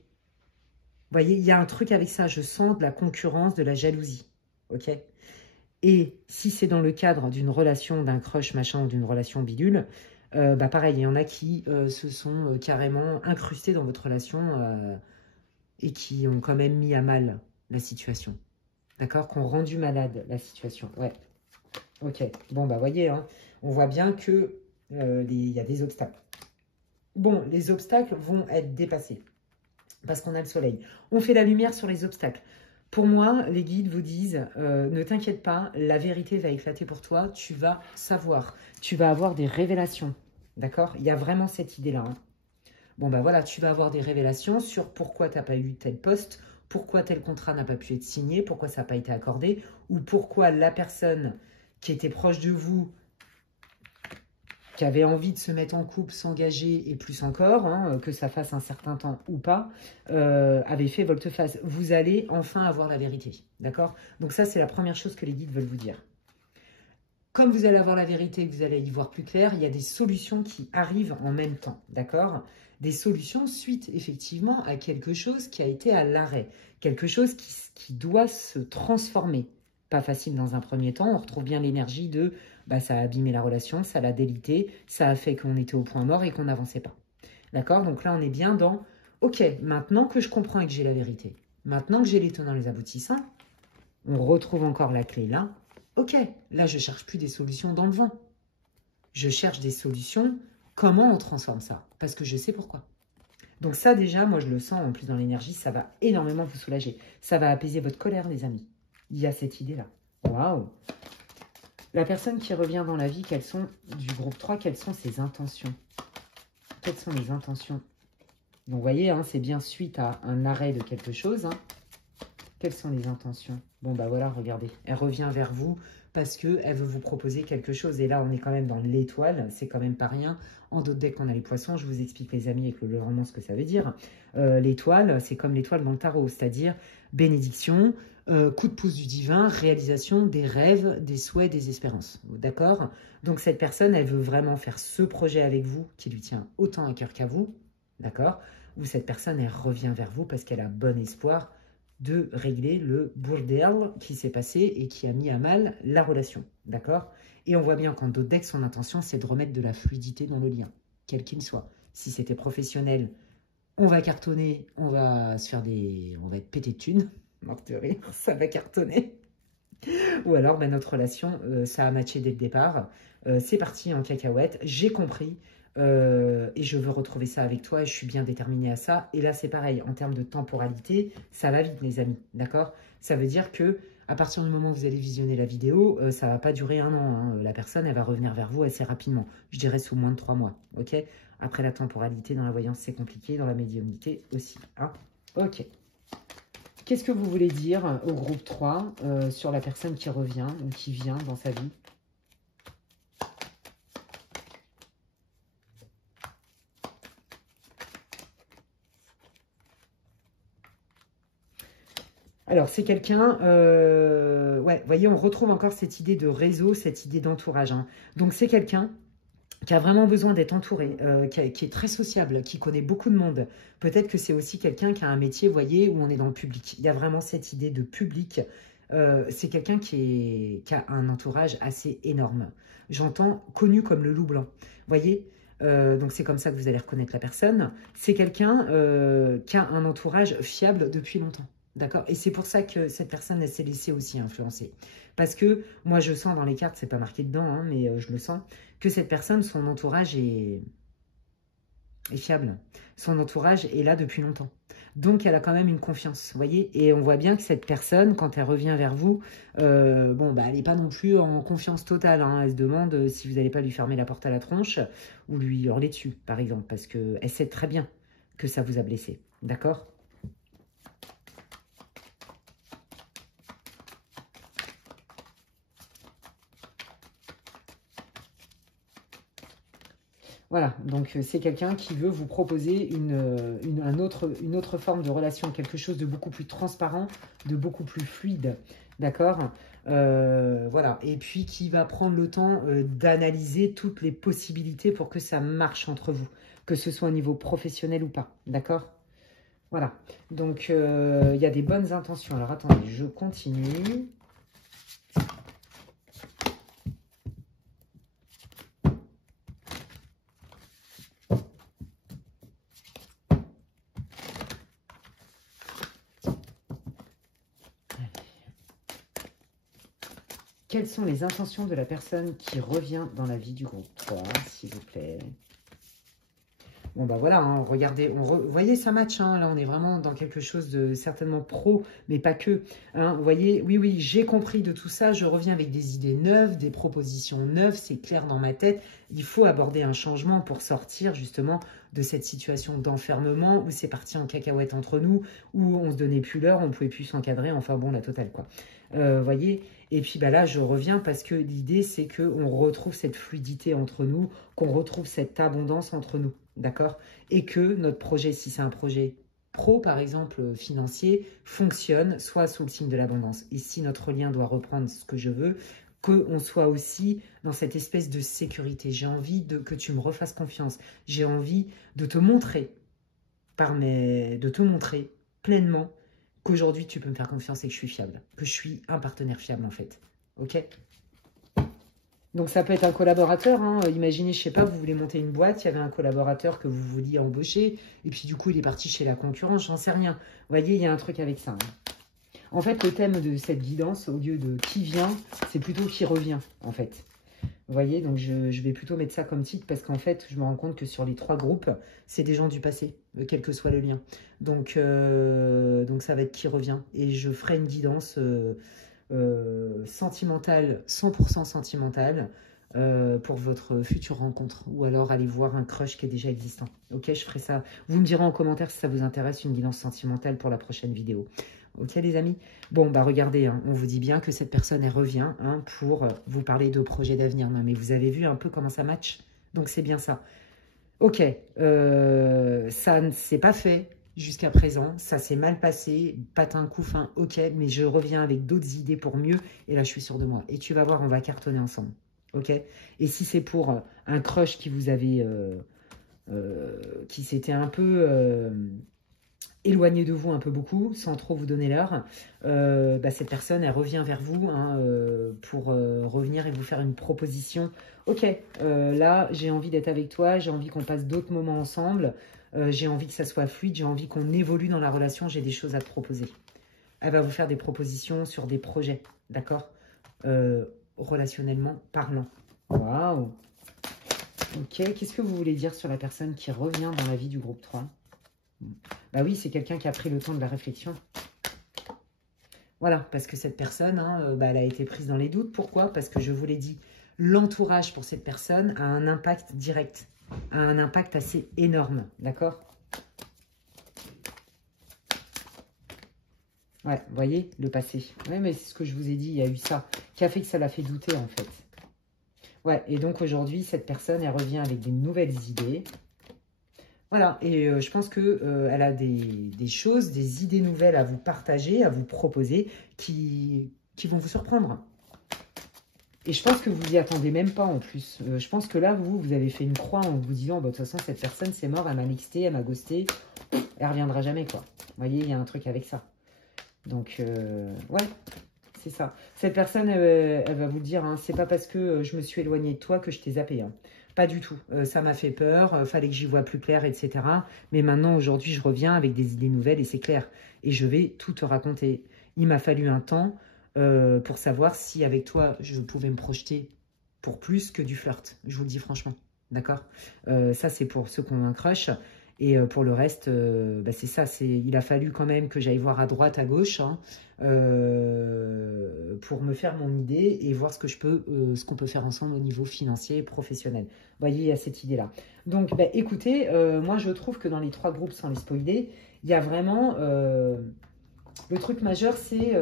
Vous voyez, il y a un truc avec ça, je sens de la concurrence, de la jalousie, ok? Et si c'est dans le cadre d'une relation, d'un crush, machin, ou d'une relation bidule, pareil, il y en a qui se sont carrément incrustés dans votre relation et qui ont quand même mis à mal la situation. D'accord? Qui ont rendu malade la situation. Ouais. Ok. Bon, bah voyez, hein, on voit bien que il y a des obstacles. Bon, les obstacles vont être dépassés parce qu'on a le soleil. On fait la lumière sur les obstacles. Pour moi, les guides vous disent, ne t'inquiète pas, la vérité va éclater pour toi, tu vas savoir, tu vas avoir des révélations, d'accord? Il y a vraiment cette idée-là, hein. Bon, ben voilà, tu vas avoir des révélations sur pourquoi tu n'as pas eu tel poste, pourquoi tel contrat n'a pas pu être signé, pourquoi ça n'a pas été accordé, ou pourquoi la personne qui était proche de vous qui avait envie de se mettre en couple, s'engager et plus encore, hein, que ça fasse un certain temps ou pas, avait fait volte-face. Vous allez enfin avoir la vérité, d'accord? Donc ça, c'est la première chose que les guides veulent vous dire. Comme vous allez avoir la vérité, que vous allez y voir plus clair, il y a des solutions qui arrivent en même temps, d'accord? Des solutions suite effectivement à quelque chose qui a été à l'arrêt, quelque chose qui doit se transformer. Pas facile dans un premier temps, on retrouve bien l'énergie de bah, ça a abîmé la relation, ça l'a délité, ça a fait qu'on était au point mort et qu'on n'avançait pas. D'accord? Donc là, on est bien dans ok, maintenant que je comprends et que j'ai la vérité, maintenant que j'ai les tenants, les aboutissants, on retrouve encore la clé là. Ok, là, je ne cherche plus des solutions dans le vent. Je cherche des solutions, comment on transforme ça? Parce que je sais pourquoi. Donc ça, déjà, moi, je le sens en plus dans l'énergie, ça va énormément vous soulager. Ça va apaiser votre colère, les amis. Il y a cette idée-là. Waouh! La personne qui revient dans la vie, quelles sont, du groupe 3, quelles sont ses intentions? Quelles sont les intentions? Donc, vous voyez, hein, c'est bien suite à un arrêt de quelque chose. Hein. Quelles sont les intentions? Bon, bah voilà, regardez. Elle revient vers vous parce qu'elle veut vous proposer quelque chose. Et là, on est quand même dans l'étoile. C'est quand même pas rien. En d'autres decks, on a les poissons. Je vous explique, les amis, avec le levant, ce que ça veut dire. L'étoile, c'est comme l'étoile dans le tarot. C'est-à-dire bénédiction, coup de pouce du divin, réalisation des rêves, des souhaits, des espérances. D'accord? Donc, cette personne, elle veut vraiment faire ce projet avec vous qui lui tient autant à cœur qu'à vous. D'accord? Ou cette personne, elle revient vers vous parce qu'elle a bon espoir de régler le bordel qui s'est passé et qui a mis à mal la relation, d'accord? Et on voit bien qu'en d'autres decks, son intention, c'est de remettre de la fluidité dans le lien, quel qu'il soit. Si c'était professionnel, on va cartonner, on va se faire des... on va être pété de thunes, mort de rire, ça va cartonner. Ou alors, ben, notre relation, ça a matché dès le départ, c'est parti en cacahuète, j'ai compris, et je veux retrouver ça avec toi et je suis bien déterminée à ça. Et là, c'est pareil, en termes de temporalité, ça va vite, les amis, d'accord? Ça veut dire que à partir du moment où vous allez visionner la vidéo, ça ne va pas durer un an. Hein. La personne, elle va revenir vers vous assez rapidement. Je dirais sous moins de 3 mois, ok? Après, la temporalité dans la voyance, c'est compliqué, dans la médiumnité aussi. Hein. Ok. Qu'est-ce que vous voulez dire au groupe 3 sur la personne qui revient ou qui vient dans sa vie? Alors, c'est quelqu'un, ouais, vous voyez, on retrouve encore cette idée de réseau, cette idée d'entourage. Hein. Donc, c'est quelqu'un qui a vraiment besoin d'être entouré, qui est très sociable, qui connaît beaucoup de monde. Peut-être que c'est aussi quelqu'un qui a un métier, vous voyez, où on est dans le public. Il y a vraiment cette idée de public. C'est quelqu'un qui a un entourage assez énorme. J'entends connu comme le loup blanc. Vous voyez, donc c'est comme ça que vous allez reconnaître la personne. C'est quelqu'un qui a un entourage fiable depuis longtemps. D'accord? Et c'est pour ça que cette personne, elle s'est laissée aussi influencer. Parce que moi, je sens dans les cartes, c'est pas marqué dedans, hein, mais je le sens, que cette personne, son entourage est fiable. Son entourage est là depuis longtemps. Donc, elle a quand même une confiance, vous voyez? Et on voit bien que cette personne, quand elle revient vers vous, bon, bah, elle n'est pas non plus en confiance totale. Hein. Elle se demande si vous n'allez pas lui fermer la porte à la tronche ou lui hurler dessus, par exemple, parce qu'elle sait très bien que ça vous a blessé. D'accord? Voilà, donc c'est quelqu'un qui veut vous proposer une autre forme de relation, quelque chose de beaucoup plus transparent, de beaucoup plus fluide, d'accord? Voilà, et puis qui va prendre le temps d'analyser toutes les possibilités pour que ça marche entre vous, que ce soit au niveau professionnel ou pas, d'accord? Voilà, donc il y a des bonnes intentions. Alors attendez, je continue. Quelles sont les intentions de la personne qui revient dans la vie du groupe 3, s'il vous plaît? Bon, bah voilà, hein, regardez, vous voyez, ça match, hein, là, on est vraiment dans quelque chose de certainement pro, mais pas que. Hein, vous voyez, oui, oui, j'ai compris de tout ça, je reviens avec des idées neuves, des propositions neuves, c'est clair dans ma tête. Il faut aborder un changement pour sortir, justement, de cette situation d'enfermement où c'est parti en cacahuète entre nous, où on se donnait plus l'heure, on ne pouvait plus s'encadrer, enfin bon, la totale, quoi. Voyez, Et puis bah là, je reviens parce que l'idée, c'est qu'on retrouve cette fluidité entre nous, qu'on retrouve cette abondance entre nous, d'accord? Et que notre projet, si c'est un projet pro, par exemple, financier, fonctionne, soit sous le signe de l'abondance. Et si notre lien doit reprendre ce que je veux, qu'on soit aussi dans cette espèce de sécurité. J'ai envie que tu me refasses confiance. J'ai envie de te montrer, de te montrer pleinement qu'aujourd'hui, tu peux me faire confiance et que je suis fiable, que je suis un partenaire fiable, en fait. OK? Donc, ça peut être un collaborateur. Hein. Imaginez, je sais pas, vous voulez monter une boîte, il y avait un collaborateur que vous vouliez embaucher, et puis du coup, il est parti chez la concurrence, j'en sais rien. Vous voyez, il y a un truc avec ça. Hein. En fait, le thème de cette guidance, au lieu de qui vient, c'est plutôt qui revient, en fait. Vous voyez, donc je vais plutôt mettre ça comme titre parce qu'en fait, je me rends compte que sur les 3 groupes, c'est des gens du passé, quel que soit le lien. Donc ça va être qui revient. Et je ferai une guidance sentimentale, 100% sentimentale, pour votre future rencontre. Ou alors aller voir un crush qui est déjà existant. Ok, je ferai ça. Vous me direz en commentaire si ça vous intéresse, une guidance sentimentale pour la prochaine vidéo. Ok les amis? Bon, bah regardez, hein, on vous dit bien que cette personne, elle revient hein, pour vous parler de projets d'avenir. Non, mais vous avez vu un peu comment ça match? Donc c'est bien ça. Ok, ça ne s'est pas fait jusqu'à présent. Ça s'est mal passé, patin, coup fin, ok. Mais je reviens avec d'autres idées pour mieux. Et là, je suis sûre de moi. Et tu vas voir, on va cartonner ensemble. Ok? Et si c'est pour un crush qui vous avait... qui s'était un peu... éloigné de vous un peu beaucoup, sans trop vous donner l'heure, bah cette personne, elle revient vers vous hein, pour revenir et vous faire une proposition. Ok, là, j'ai envie d'être avec toi, j'ai envie qu'on passe d'autres moments ensemble, j'ai envie que ça soit fluide, j'ai envie qu'on évolue dans la relation, j'ai des choses à te proposer. Elle va vous faire des propositions sur des projets, d'accord? Relationnellement parlant. Waouh! Ok, qu'est-ce que vous voulez dire sur la personne qui revient dans la vie du groupe 3? Bah oui, c'est quelqu'un qui a pris le temps de la réflexion. Voilà, parce que cette personne, hein, bah, elle a été prise dans les doutes. Pourquoi? Parce que je vous l'ai dit, l'entourage pour cette personne a un impact direct, a un impact assez énorme, d'accord? Ouais, vous voyez, le passé. Ouais, mais c'est ce que je vous ai dit, il y a eu ça, qui a fait que ça l'a fait douter, en fait. Ouais, et donc aujourd'hui, cette personne, elle revient avec des nouvelles idées. Voilà, et je pense qu'elle a des choses, des idées nouvelles à vous partager, à vous proposer, qui vont vous surprendre. Et je pense que vous n'y attendez même pas en plus. Je pense que là, vous avez fait une croix en vous disant, bah, de toute façon, cette personne, c'est mort, elle m'a nexté, elle m'a ghosté, elle reviendra jamais, quoi. Vous voyez, il y a un truc avec ça. Donc, ouais, c'est ça. Cette personne, elle va vous dire, hein, c'est pas parce que je me suis éloignée de toi que je t'ai zappé, hein. Pas du tout. Ça m'a fait peur, fallait que j'y voie plus clair, etc. Mais maintenant, aujourd'hui, je reviens avec des idées nouvelles et c'est clair. Et je vais tout te raconter. Il m'a fallu un temps pour savoir si avec toi, je pouvais me projeter pour plus que du flirt. Je vous le dis franchement. D'accord? Ça, c'est pour ceux qui ont un crush. Et pour le reste, bah c'est ça. Il a fallu quand même que j'aille voir à droite, à gauche, hein, pour me faire mon idée et voir ce qu'on peut faire ensemble au niveau financier et professionnel. Vous voyez, il y a cette idée-là. Donc, bah, écoutez, moi, je trouve que dans les 3 groupes, sans les spoiler, il y a vraiment... le truc majeur, c'est...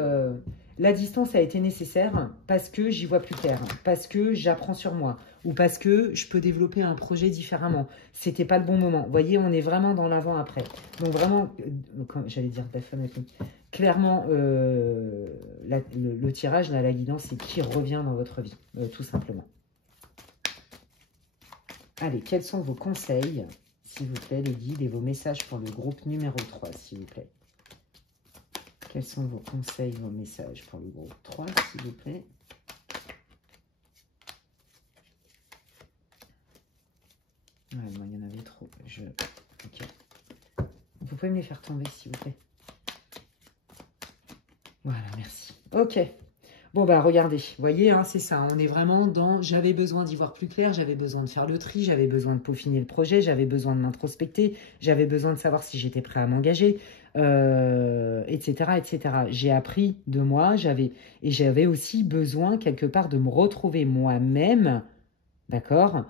la distance a été nécessaire parce que j'y vois plus clair, parce que j'apprends sur moi ou parce que je peux développer un projet différemment. C'était pas le bon moment. Vous voyez, on est vraiment dans l'avant-après. Donc vraiment, j'allais dire clairement, le tirage, là, la guidance, c'est qui revient dans votre vie, tout simplement. Allez, quels sont vos conseils, s'il vous plaît, les guides, et vos messages pour le groupe numéro 3, s'il vous plaît? Quels sont vos conseils, vos messages pour le groupe 3, s'il vous plaît? Ouais, moi, il y en avait trop. Ok. Vous pouvez me les faire tomber, s'il vous plaît? Voilà, merci. Ok. Bon, bah, regardez. Vous voyez, hein, c'est ça. On est vraiment dans... J'avais besoin d'y voir plus clair. J'avais besoin de faire le tri. J'avais besoin de peaufiner le projet. J'avais besoin de m'introspecter. J'avais besoin de savoir si j'étais prêt à m'engager. Etc., etc. J'ai appris de moi, et j'avais aussi besoin quelque part de me retrouver moi-même, d'accord,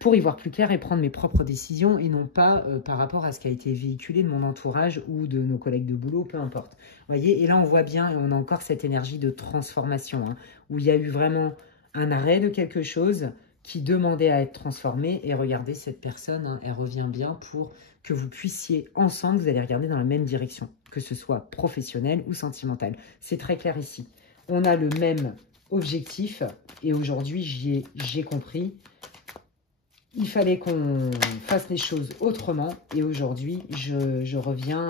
pour y voir plus clair et prendre mes propres décisions et non pas par rapport à ce qui a été véhiculé de mon entourage ou de nos collègues de boulot, peu importe. Vous voyez, et là on voit bien, et on a encore cette énergie de transformation, hein, où il y a eu vraiment un arrêt de quelque chose qui demandait à être transformé. Et regardez, cette personne, hein, elle revient bien pour que vous puissiez ensemble, vous allez regarder dans la même direction, que ce soit professionnel ou sentimental. C'est très clair ici. On a le même objectif et aujourd'hui, j'ai compris. Il fallait qu'on fasse les choses autrement et aujourd'hui, je reviens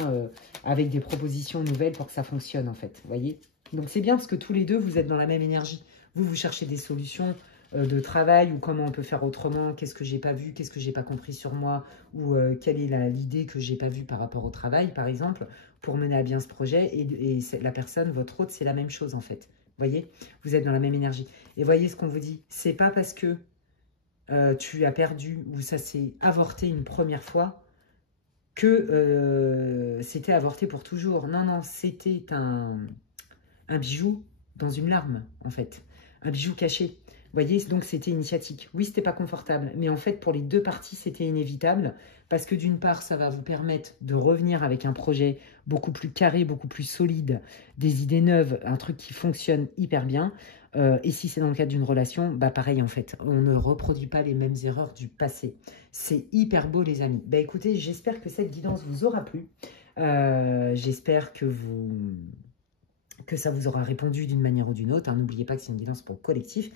avec des propositions nouvelles pour que ça fonctionne en fait. Vous voyez? Donc c'est bien parce que tous les deux, vous êtes dans la même énergie. Vous cherchez des solutions de travail ou comment on peut faire autrement, qu'est-ce que j'ai pas vu, qu'est-ce que j'ai pas compris sur moi ou quelle est l'idée que j'ai pas vue par rapport au travail par exemple pour mener à bien ce projet et la personne, votre hôte, c'est la même chose en fait. Vous voyez? Vous êtes dans la même énergie. Et voyez ce qu'on vous dit, c'est pas parce que tu as perdu ou ça s'est avorté une première fois que c'était avorté pour toujours. Non, non, c'était un bijou dans une larme, en fait. Un bijou caché. Vous voyez, donc c'était initiatique. Oui, c'était pas confortable, mais en fait, pour les deux parties, c'était inévitable, parce que d'une part, ça va vous permettre de revenir avec un projet beaucoup plus carré, beaucoup plus solide, des idées neuves, un truc qui fonctionne hyper bien. Et si c'est dans le cadre d'une relation, bah pareil en fait, on ne reproduit pas les mêmes erreurs du passé. C'est hyper beau les amis. Bah écoutez, j'espère que cette guidance vous aura plu. J'espère que ça vous aura répondu d'une manière ou d'une autre. Hein. N'oubliez pas que c'est une guidance pour le collectif.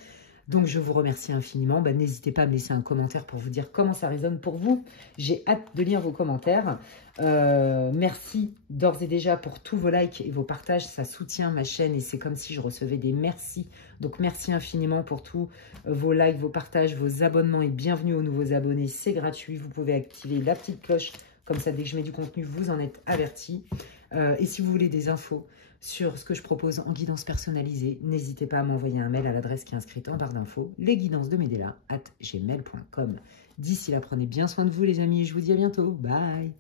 Donc, je vous remercie infiniment. Ben, n'hésitez pas à me laisser un commentaire pour vous dire comment ça résonne pour vous. J'ai hâte de lire vos commentaires. Merci d'ores et déjà pour tous vos likes et vos partages. Ça soutient ma chaîne et c'est comme si je recevais des merci. Donc, merci infiniment pour tous vos likes, vos partages, vos abonnements et bienvenue aux nouveaux abonnés. C'est gratuit. Vous pouvez activer la petite cloche. Comme ça, dès que je mets du contenu, vous en êtes avertis. Et si vous voulez des infos sur ce que je propose en guidance personnalisée, n'hésitez pas à m'envoyer un mail à l'adresse qui est inscrite en barre d'infos, lesguidancesdemedela@gmail.com. D'ici là, prenez bien soin de vous les amis et je vous dis à bientôt. Bye!